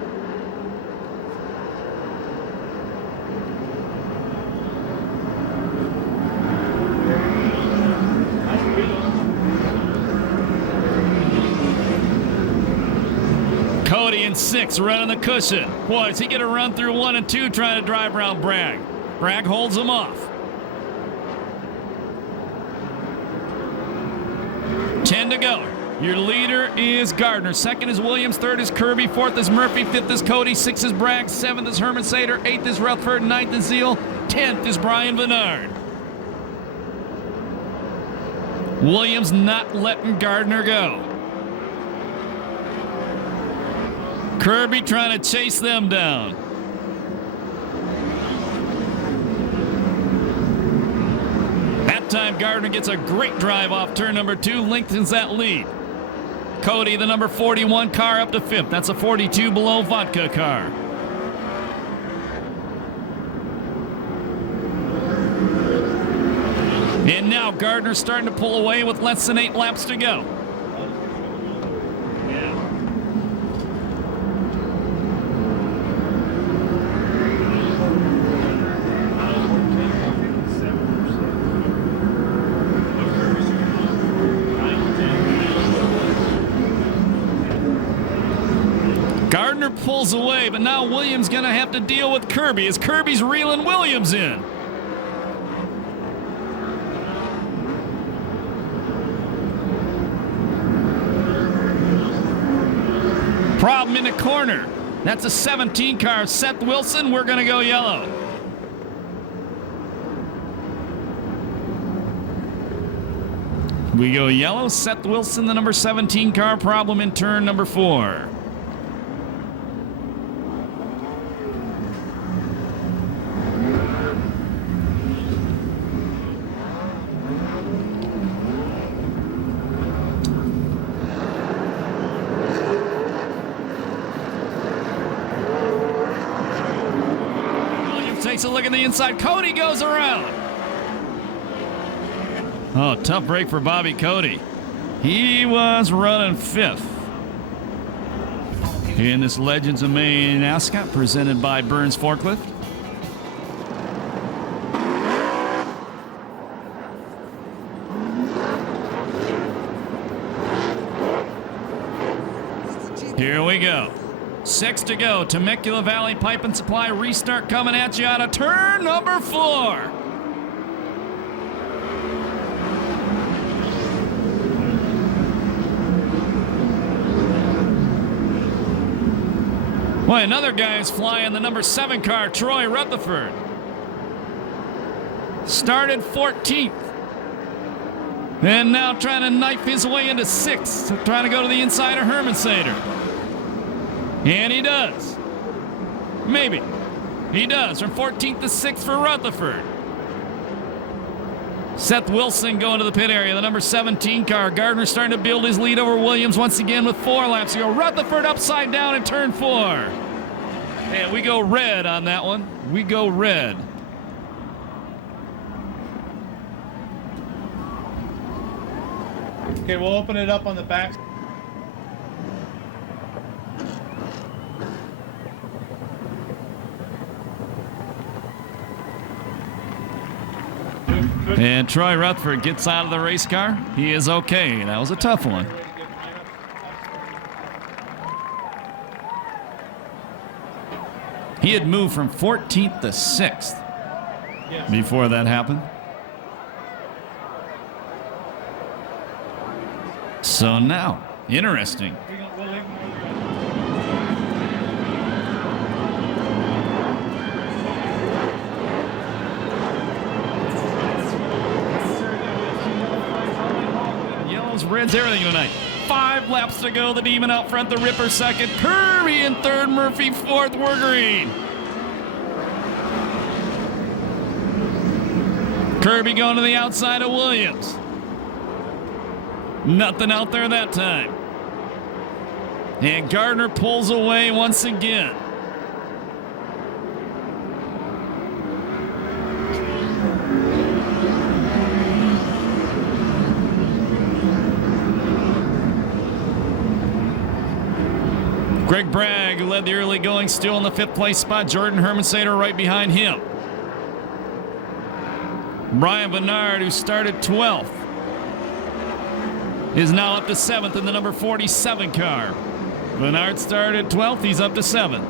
Cody in 6, running the cushion. Boy, is he going to run through 1 and 2 trying to drive around Bragg. Bragg holds him off. 10 to go. Your leader is Gardner. 2nd is Williams. 3rd is Kirby. 4th is Murphy. 5th is Cody. 6th is Bragg. 7th is Herman Sater. 8th is Rutherford. 9th is Zeal. 10th is Brian Bernard. Williams not letting Gardner go. Kirby trying to chase them down. That time Gardner gets a great drive off turn number 2, lengthens that lead. Cody, the number 41 car, up to 5th. That's a 42 below vodka car. And now Gardner's starting to pull away with less than 8 laps to go. Gardner pulls away, but now Williams going to have to deal with Kirby as Kirby's reeling Williams in. Problem in the corner. That's a 17 car. Seth Wilson, we're going to go yellow. We go yellow. Seth Wilson, the number 17 car. Problem in turn number 4. Takes a look at the inside. Cody goes around. Oh, tough break for Bobby Cody. He was running 5th. In this Legends of Maine Ascot presented by Burns Forklift. Here we go. 6 to go. Temecula Valley Pipe and Supply restart coming at you out of turn number 4. Boy, another guy is flying the number 7 car, Troy Rutherford. Started 14th. And now trying to knife his way into 6th. Trying to go to the inside of Herman Sater. And he does. Maybe. He does. From 14th to 6th for Rutherford. Seth Wilson going to the pit area, the number 17 car. Gardner starting to build his lead over Williams once again with 4 laps to go. Rutherford upside down in turn 4. And we go red on that one. We go red. Okay, we'll open it up on the back. And Troy Rutherford gets out of the race car. He is okay. That was a tough one. He had moved from 14th to 6th before that happened. So now, interesting. Yellows, reds, everything tonight. 5 laps to go. The Demon out front. The Ripper second. Kirby in third. Murphy fourth. We're green. Kirby going to the outside of Williams. Nothing out there that time. And Gardner pulls away once again. Greg Bragg, who led the early going, still in the 5th place spot. Jordan Hermansader right behind him. Brian Bernard, who started 12th, is now up to 7th in the number 47 car. Bernard started 12th. He's up to 7th.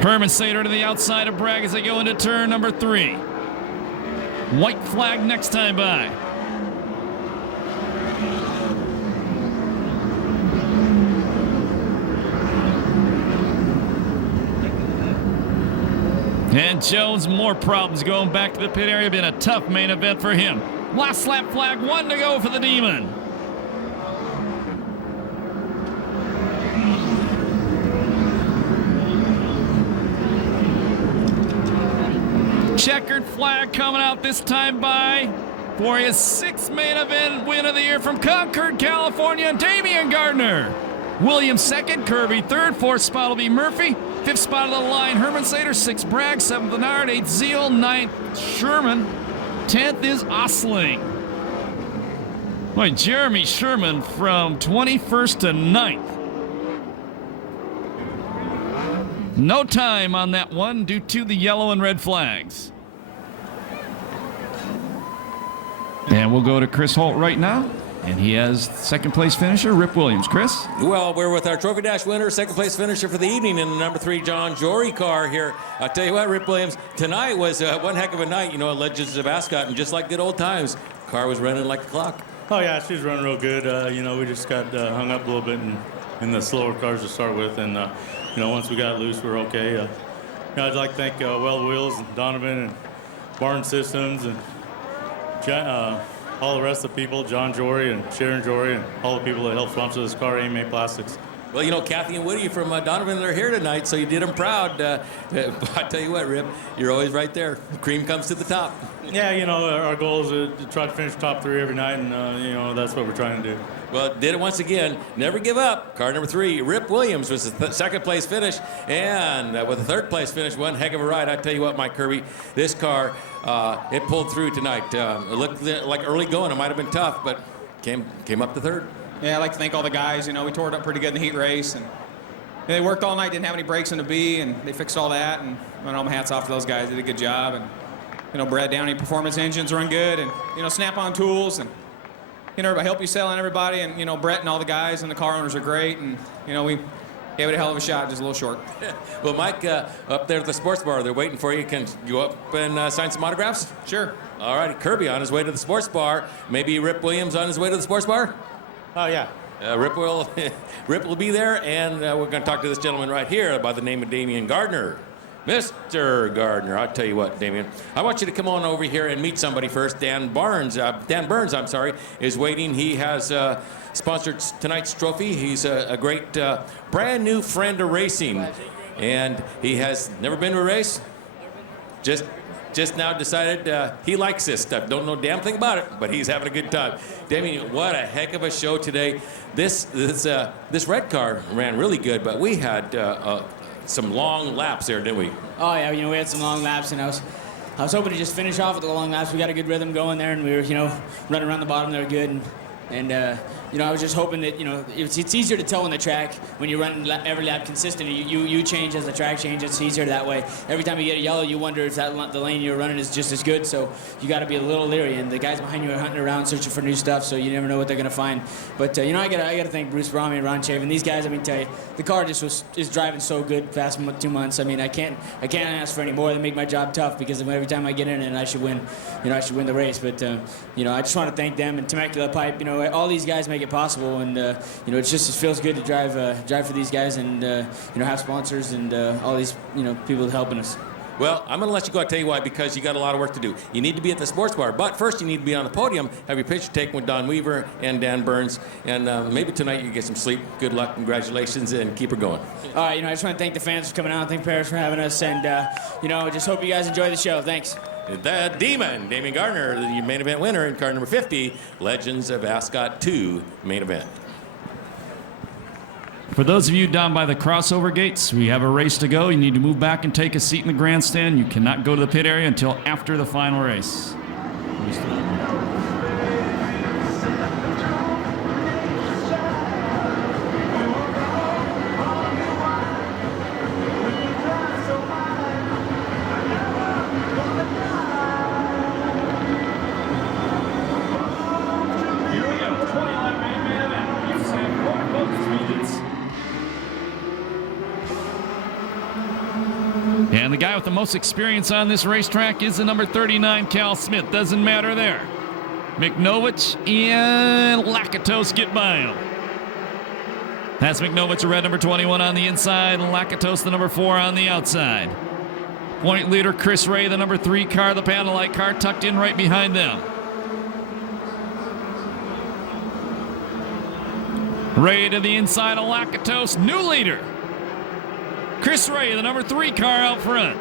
Hermansader to the outside of Bragg as they go into turn number 3. White flag next time by. And Jones, more problems going back to the pit area. Been a tough main event for him. Last lap flag, 1 to go for the Demon. Checkered flag coming out this time by for his 6th main event win of the year from Concord, California, Damian Gardner. Williams second, Kirby third, 4th spot will be Murphy. 5th spot of the line, Hermansader. 6th, Bragg. 7th, Bernard. 8th, Zeal. 9th, Sherman. 10th is Osling. Boy, Jeremy Sherman from 21st to 9th. No time on that one due to the yellow and red flags. And we'll go to Chris Holt right now. And he has 2nd place finisher, Rip Williams. Chris? Well, we're with our Trophy Dash winner, 2nd place finisher for the evening in the number 3 John Jory car here. I'll tell you what, Rip Williams, tonight was one heck of a night, you know, at Legends of Ascot, and just like good old times, car was running like a clock. Oh, yeah, she was running real good. You know, we just got hung up a little bit in the slower cars to start with, and, you know, once we got loose, we were okay. You know, I'd like to thank Weld Wheels and Donovan and Barn Systems and all the rest of the people, John Jory and Sharon Jory, and all the people that helped sponsor this car, AMA Plastics. Well, you know, Kathy and Woody from Donovan are here tonight, so you did them proud. I tell you what, Rip, you're always right there. Cream comes to the top. Yeah, you know, our goal is to try to finish top 3 every night, and, you know, that's what we're trying to do. Well, did it once again. Never give up. Car number 3, Rip Williams, was the 2nd place finish, and with the 3rd place finish, one heck of a ride. I tell you what, Mike Kirby, this car, it pulled through tonight. It looked like early going. It might have been tough, but came up to 3rd. Yeah, I'd like to thank all the guys. You know, we tore it up pretty good in the heat race, and they worked all night, didn't have any brakes in the B, and they fixed all that, and all my hats off to those guys. They did a good job, and, you know, Brad Downey Performance Engines run good, and, you know, Snap-on Tools, and, you know, I help you sell and everybody, and, you know, Brett and all the guys and the car owners are great, and, you know, we gave it a hell of a shot, just a little short. Well, Mike, up there at the sports bar, they're waiting for you. Can you go up and sign some autographs? Sure. All right, Kirby on his way to the sports bar. Maybe Rip Williams on his way to the sports bar? Oh, yeah. Rip will be there, and we're going to talk to this gentleman right here by the name of Damian Gardner. Mr. Gardner, I'll tell you what, Damian, I want you to come on over here and meet somebody first. Dan Burns, is waiting. He has sponsored tonight's trophy. He's a great brand new friend of racing, and he has never been to a race. just now decided he likes this stuff. Don't know a damn thing about it, but he's having a good time. Damien, what a heck of a show today. This red car ran really good, but we had some long laps there, didn't we? Oh yeah, we had some long laps, and I was hoping to just finish off with the long laps. We got a good rhythm going there, and we were running around the bottom there good, and I was just hoping that it's easier to tell on the track when you're running every lap consistently. You change as the track changes. It's easier that way. Every time you get a yellow, you wonder if the lane you're running is just as good. So you got to be a little leery. And the guys behind you are hunting around searching for new stuff. So you never know what they're gonna find. But I gotta thank Bruce Bromley and Ron Chavin. These guys, tell you, the car just is driving so good past 2 months. I can't ask for any more. They make my job tough because every time I get in it, I should win. I should win the race. But I just want to thank them and Temecula Pipe. All these guys make it possible, and it feels good to drive for these guys, and have sponsors and all these people helping us. Well, I'm going to let you go. I'll tell you why, because you got a lot of work to do. You need to be at the sports bar, but first you need to be on the podium, have your picture taken with Don Weaver and Dan Burns, and maybe tonight you get some sleep. Good luck, congratulations, and keep her going. All right, I just want to thank the fans for coming out. Thank Perris for having us, and just hope you guys enjoy the show. Thanks. The Demon, Damien Gardner, the main event winner in car number 50, Legends of Ascot 2 main event. For those of you down by the crossover gates, we have a race to go. You need to move back and take a seat in the grandstand. You cannot go to the pit area until after the final race. And the guy with the most experience on this racetrack is the number 39, Cal Smith. Doesn't matter there. McNovich and Lakatos get by him. That's McNovich, a red number 21 on the inside. Lakatos, the number 4 on the outside. Point leader Chris Ray, the number 3 car, the panel light car, tucked in right behind them. Ray to the inside of Lakatos, new leader. Chris Ray, the number 3 car out front.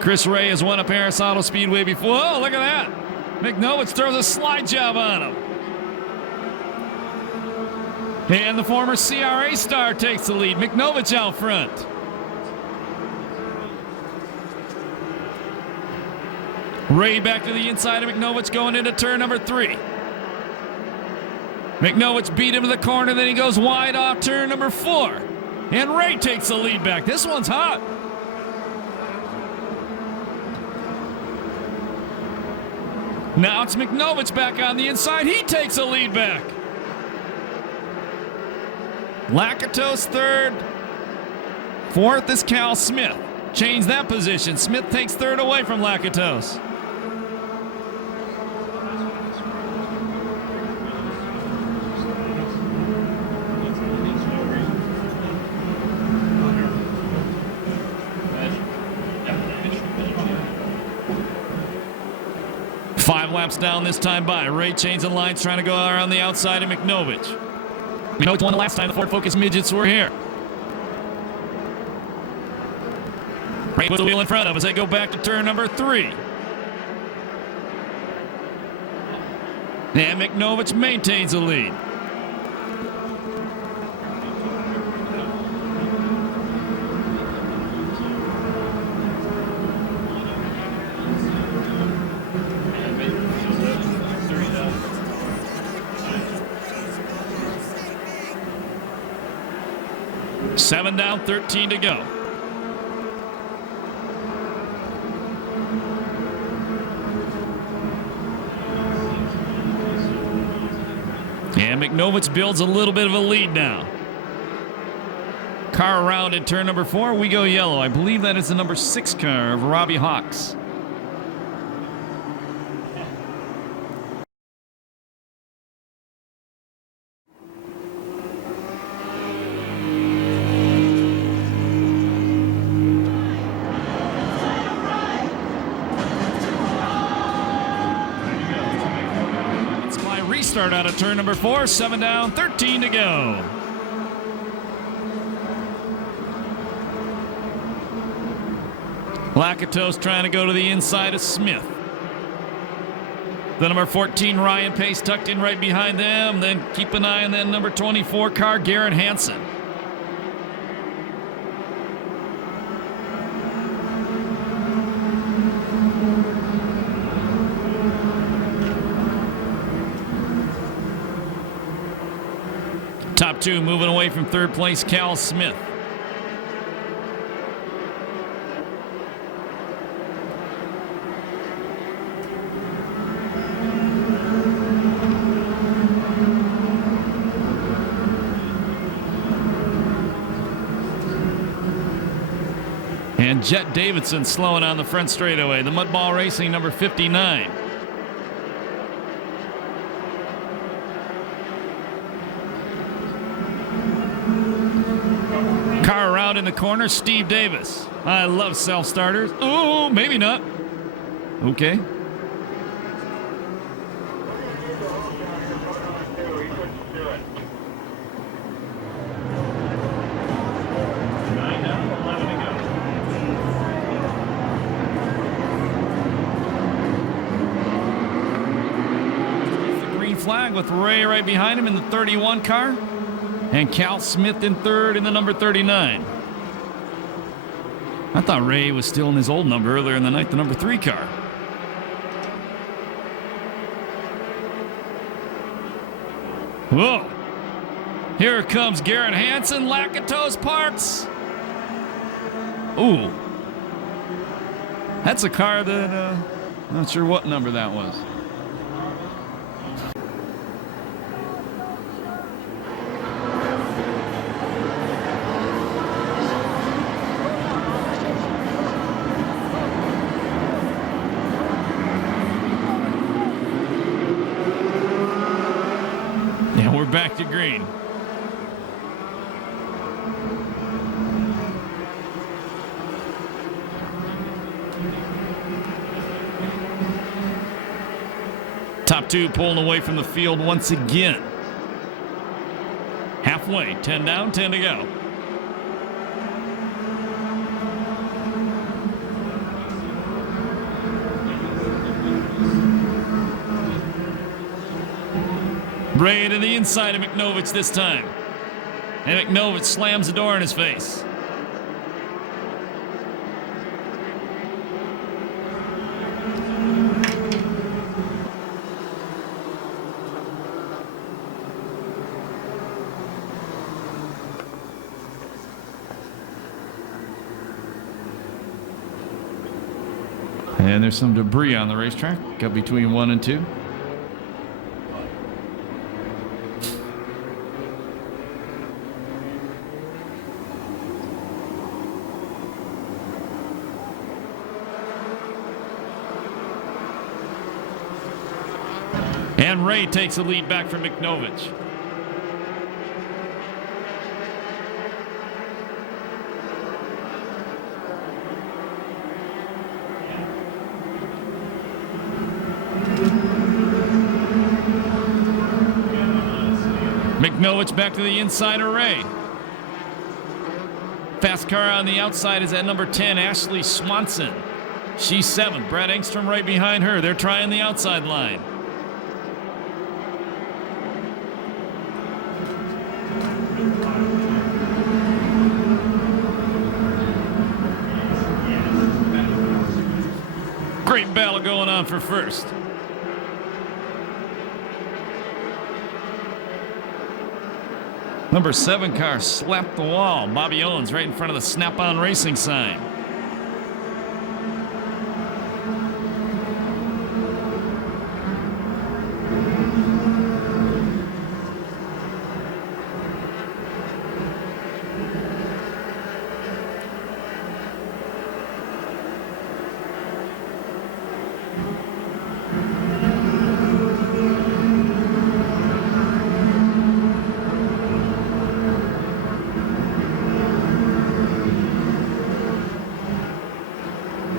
Chris Ray has won a Perris Auto Speedway before. Oh, look at that. McNovich throws a slide job on him. And the former CRA star takes the lead. McNovich out front. Ray back to the inside of McNovich going into turn number 3. McNovich beat him to the corner, then he goes wide off turn number 4. And Ray takes the lead back. This one's hot. Now it's McNovich back on the inside. He takes the lead back. Lakatos third. 4th is Cal Smith. Change that position. Smith takes 3rd away from Lakatos. Five laps down this time by. Ray changing lines, trying to go around the outside of McNovich. McNovich won the last time the Ford Focus Midgets were here. Ray puts the wheel in front of him as they go back to turn number 3. And McNovich maintains the lead. Seven down, 13 to go. And McNovich builds a little bit of a lead now. Car around at turn number 4. We go yellow. I believe that is the number 6 car of Robbie Hawks. Start out of turn number 4, 7 down, 13 to go. Lakatos trying to go to the inside of Smith. The number 14, Ryan Pace, tucked in right behind them. Then keep an eye on that number 24 car, Garrett Hansen. Top two moving away from third place, Cal Smith. And Jet Davidson slowing on the front straightaway. The Mudball Racing number 59. Car around in the corner, Steve Davis. I love self-starters. Oh, maybe not. Okay. Flag with Ray right behind him in the 31 car, and Cal Smith in third in the number 39. I thought Ray was still in his old number earlier in the night, the number 3 car. Whoa! Here comes Garrett Hansen, Lakatos Parts. Ooh, that's a car that not sure what number that was. Back to green. Top two pulling away from the field once again. Halfway, 10 down, 10 to go. Ray to the inside of McNovich this time. And McNovich slams the door in his face. And there's some debris on the racetrack. Got between 1 and 2. And Ray takes the lead back from McNovich. McNovich back to the inside of Ray. Fast car on the outside is at number 10, Ashley Swanson. She's 7th. Brad Engstrom right behind her. They're trying the outside line. Great battle going on for first. Number 7 car slapped the wall. Bobby Owens right in front of the Snap-on Racing sign.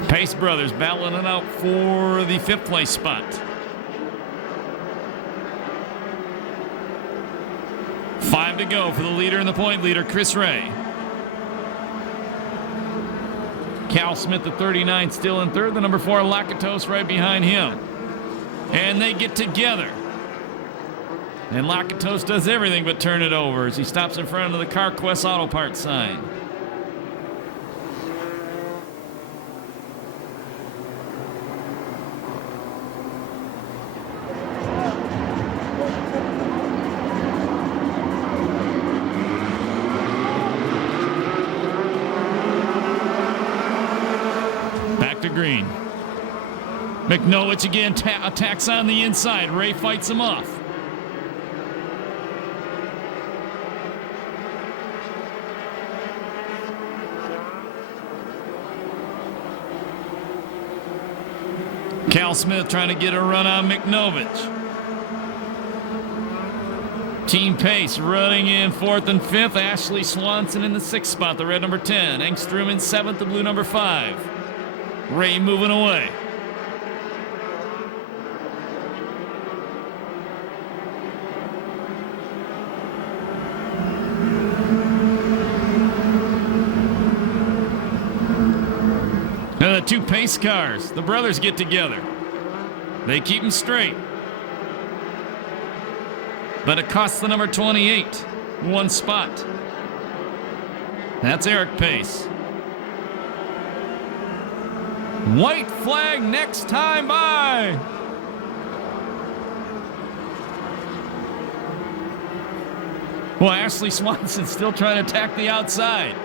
Pace brothers battling it out for the 5th place spot. Five to go for the leader and the point leader, Chris Ray. Cal Smith, the 39, still in third. The number 4, Lakatos, right behind him. And they get together. And Lakatos does everything but turn it over as he stops in front of the CarQuest Auto Parts sign. Back to green. McNowich again attacks on the inside. Ray fights him off. Cal Smith trying to get a run on McNovich. Team Pace running in 4th and 5th. Ashley Swanson in the 6th spot, the red number 10. Engstrom in 7th, the blue number 5. Ray moving away. Now the 2 pace cars, the brothers get together. They keep them straight. But it costs the number 28 1 spot. That's Eric Pace. White flag next time by. Well, Ashley Swanson still trying to attack the outside.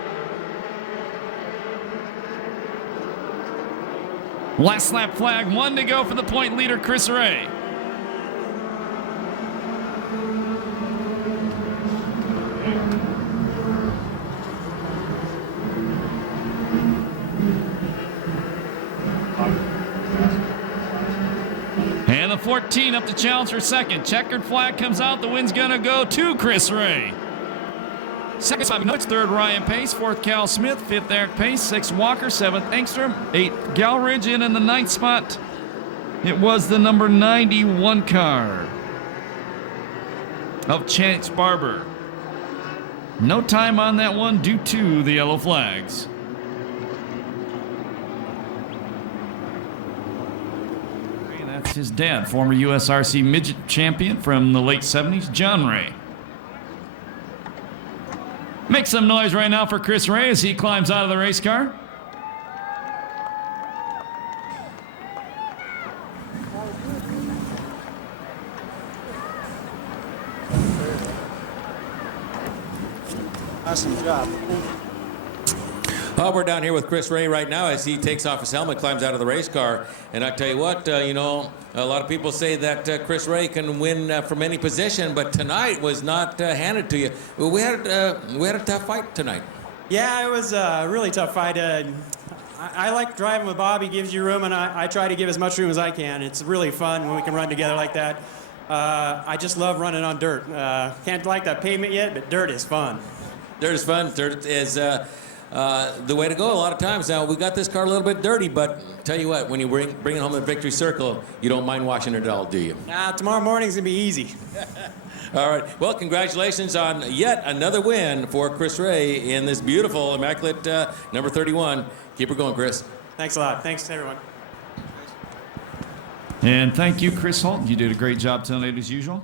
Last lap flag, 1 to go for the point leader, Chris Ray. And the 14 up to challenge for second. Checkered flag comes out. The win's gonna go to Chris Ray. Second spot, McNovich. 3rd, Ryan Pace. 4th, Cal Smith. 5th, Eric Pace. 6th, Walker. 7th, Engstrom. 8th, Galridge. And in the 9th spot, it was the number 91 car of Chance Barber. No time on that one due to the yellow flags. And that's his dad, former USRC midget champion from the late 70s, John Ray. Make some noise right now for Chris Ray as he climbs out of the race car. Awesome job. We're down here with Chris Ray right now as he takes off his helmet, climbs out of the race car. And I tell you what, you know, a lot of people say that Chris Ray can win from any position, but tonight was not handed to you. We had a tough fight tonight. Yeah, it was a really tough fight. I like driving with Bob. He gives you room, and I try to give as much room as I can. It's really fun when we can run together like that. I just love running on dirt. Can't like that pavement yet, but dirt is fun. Dirt is fun. Dirt is the way to go a lot of times. Now, we got this car a little bit dirty, but tell you what, when you bring it home to Victory Circle, you don't mind washing it at all, do you? Tomorrow morning's going to be easy. All right. Well, congratulations on yet another win for Chris Ray in this beautiful, immaculate number 31. Keep her going, Chris. Thanks a lot. Thanks, everyone. And thank you, Chris Holt. You did a great job tonight as usual.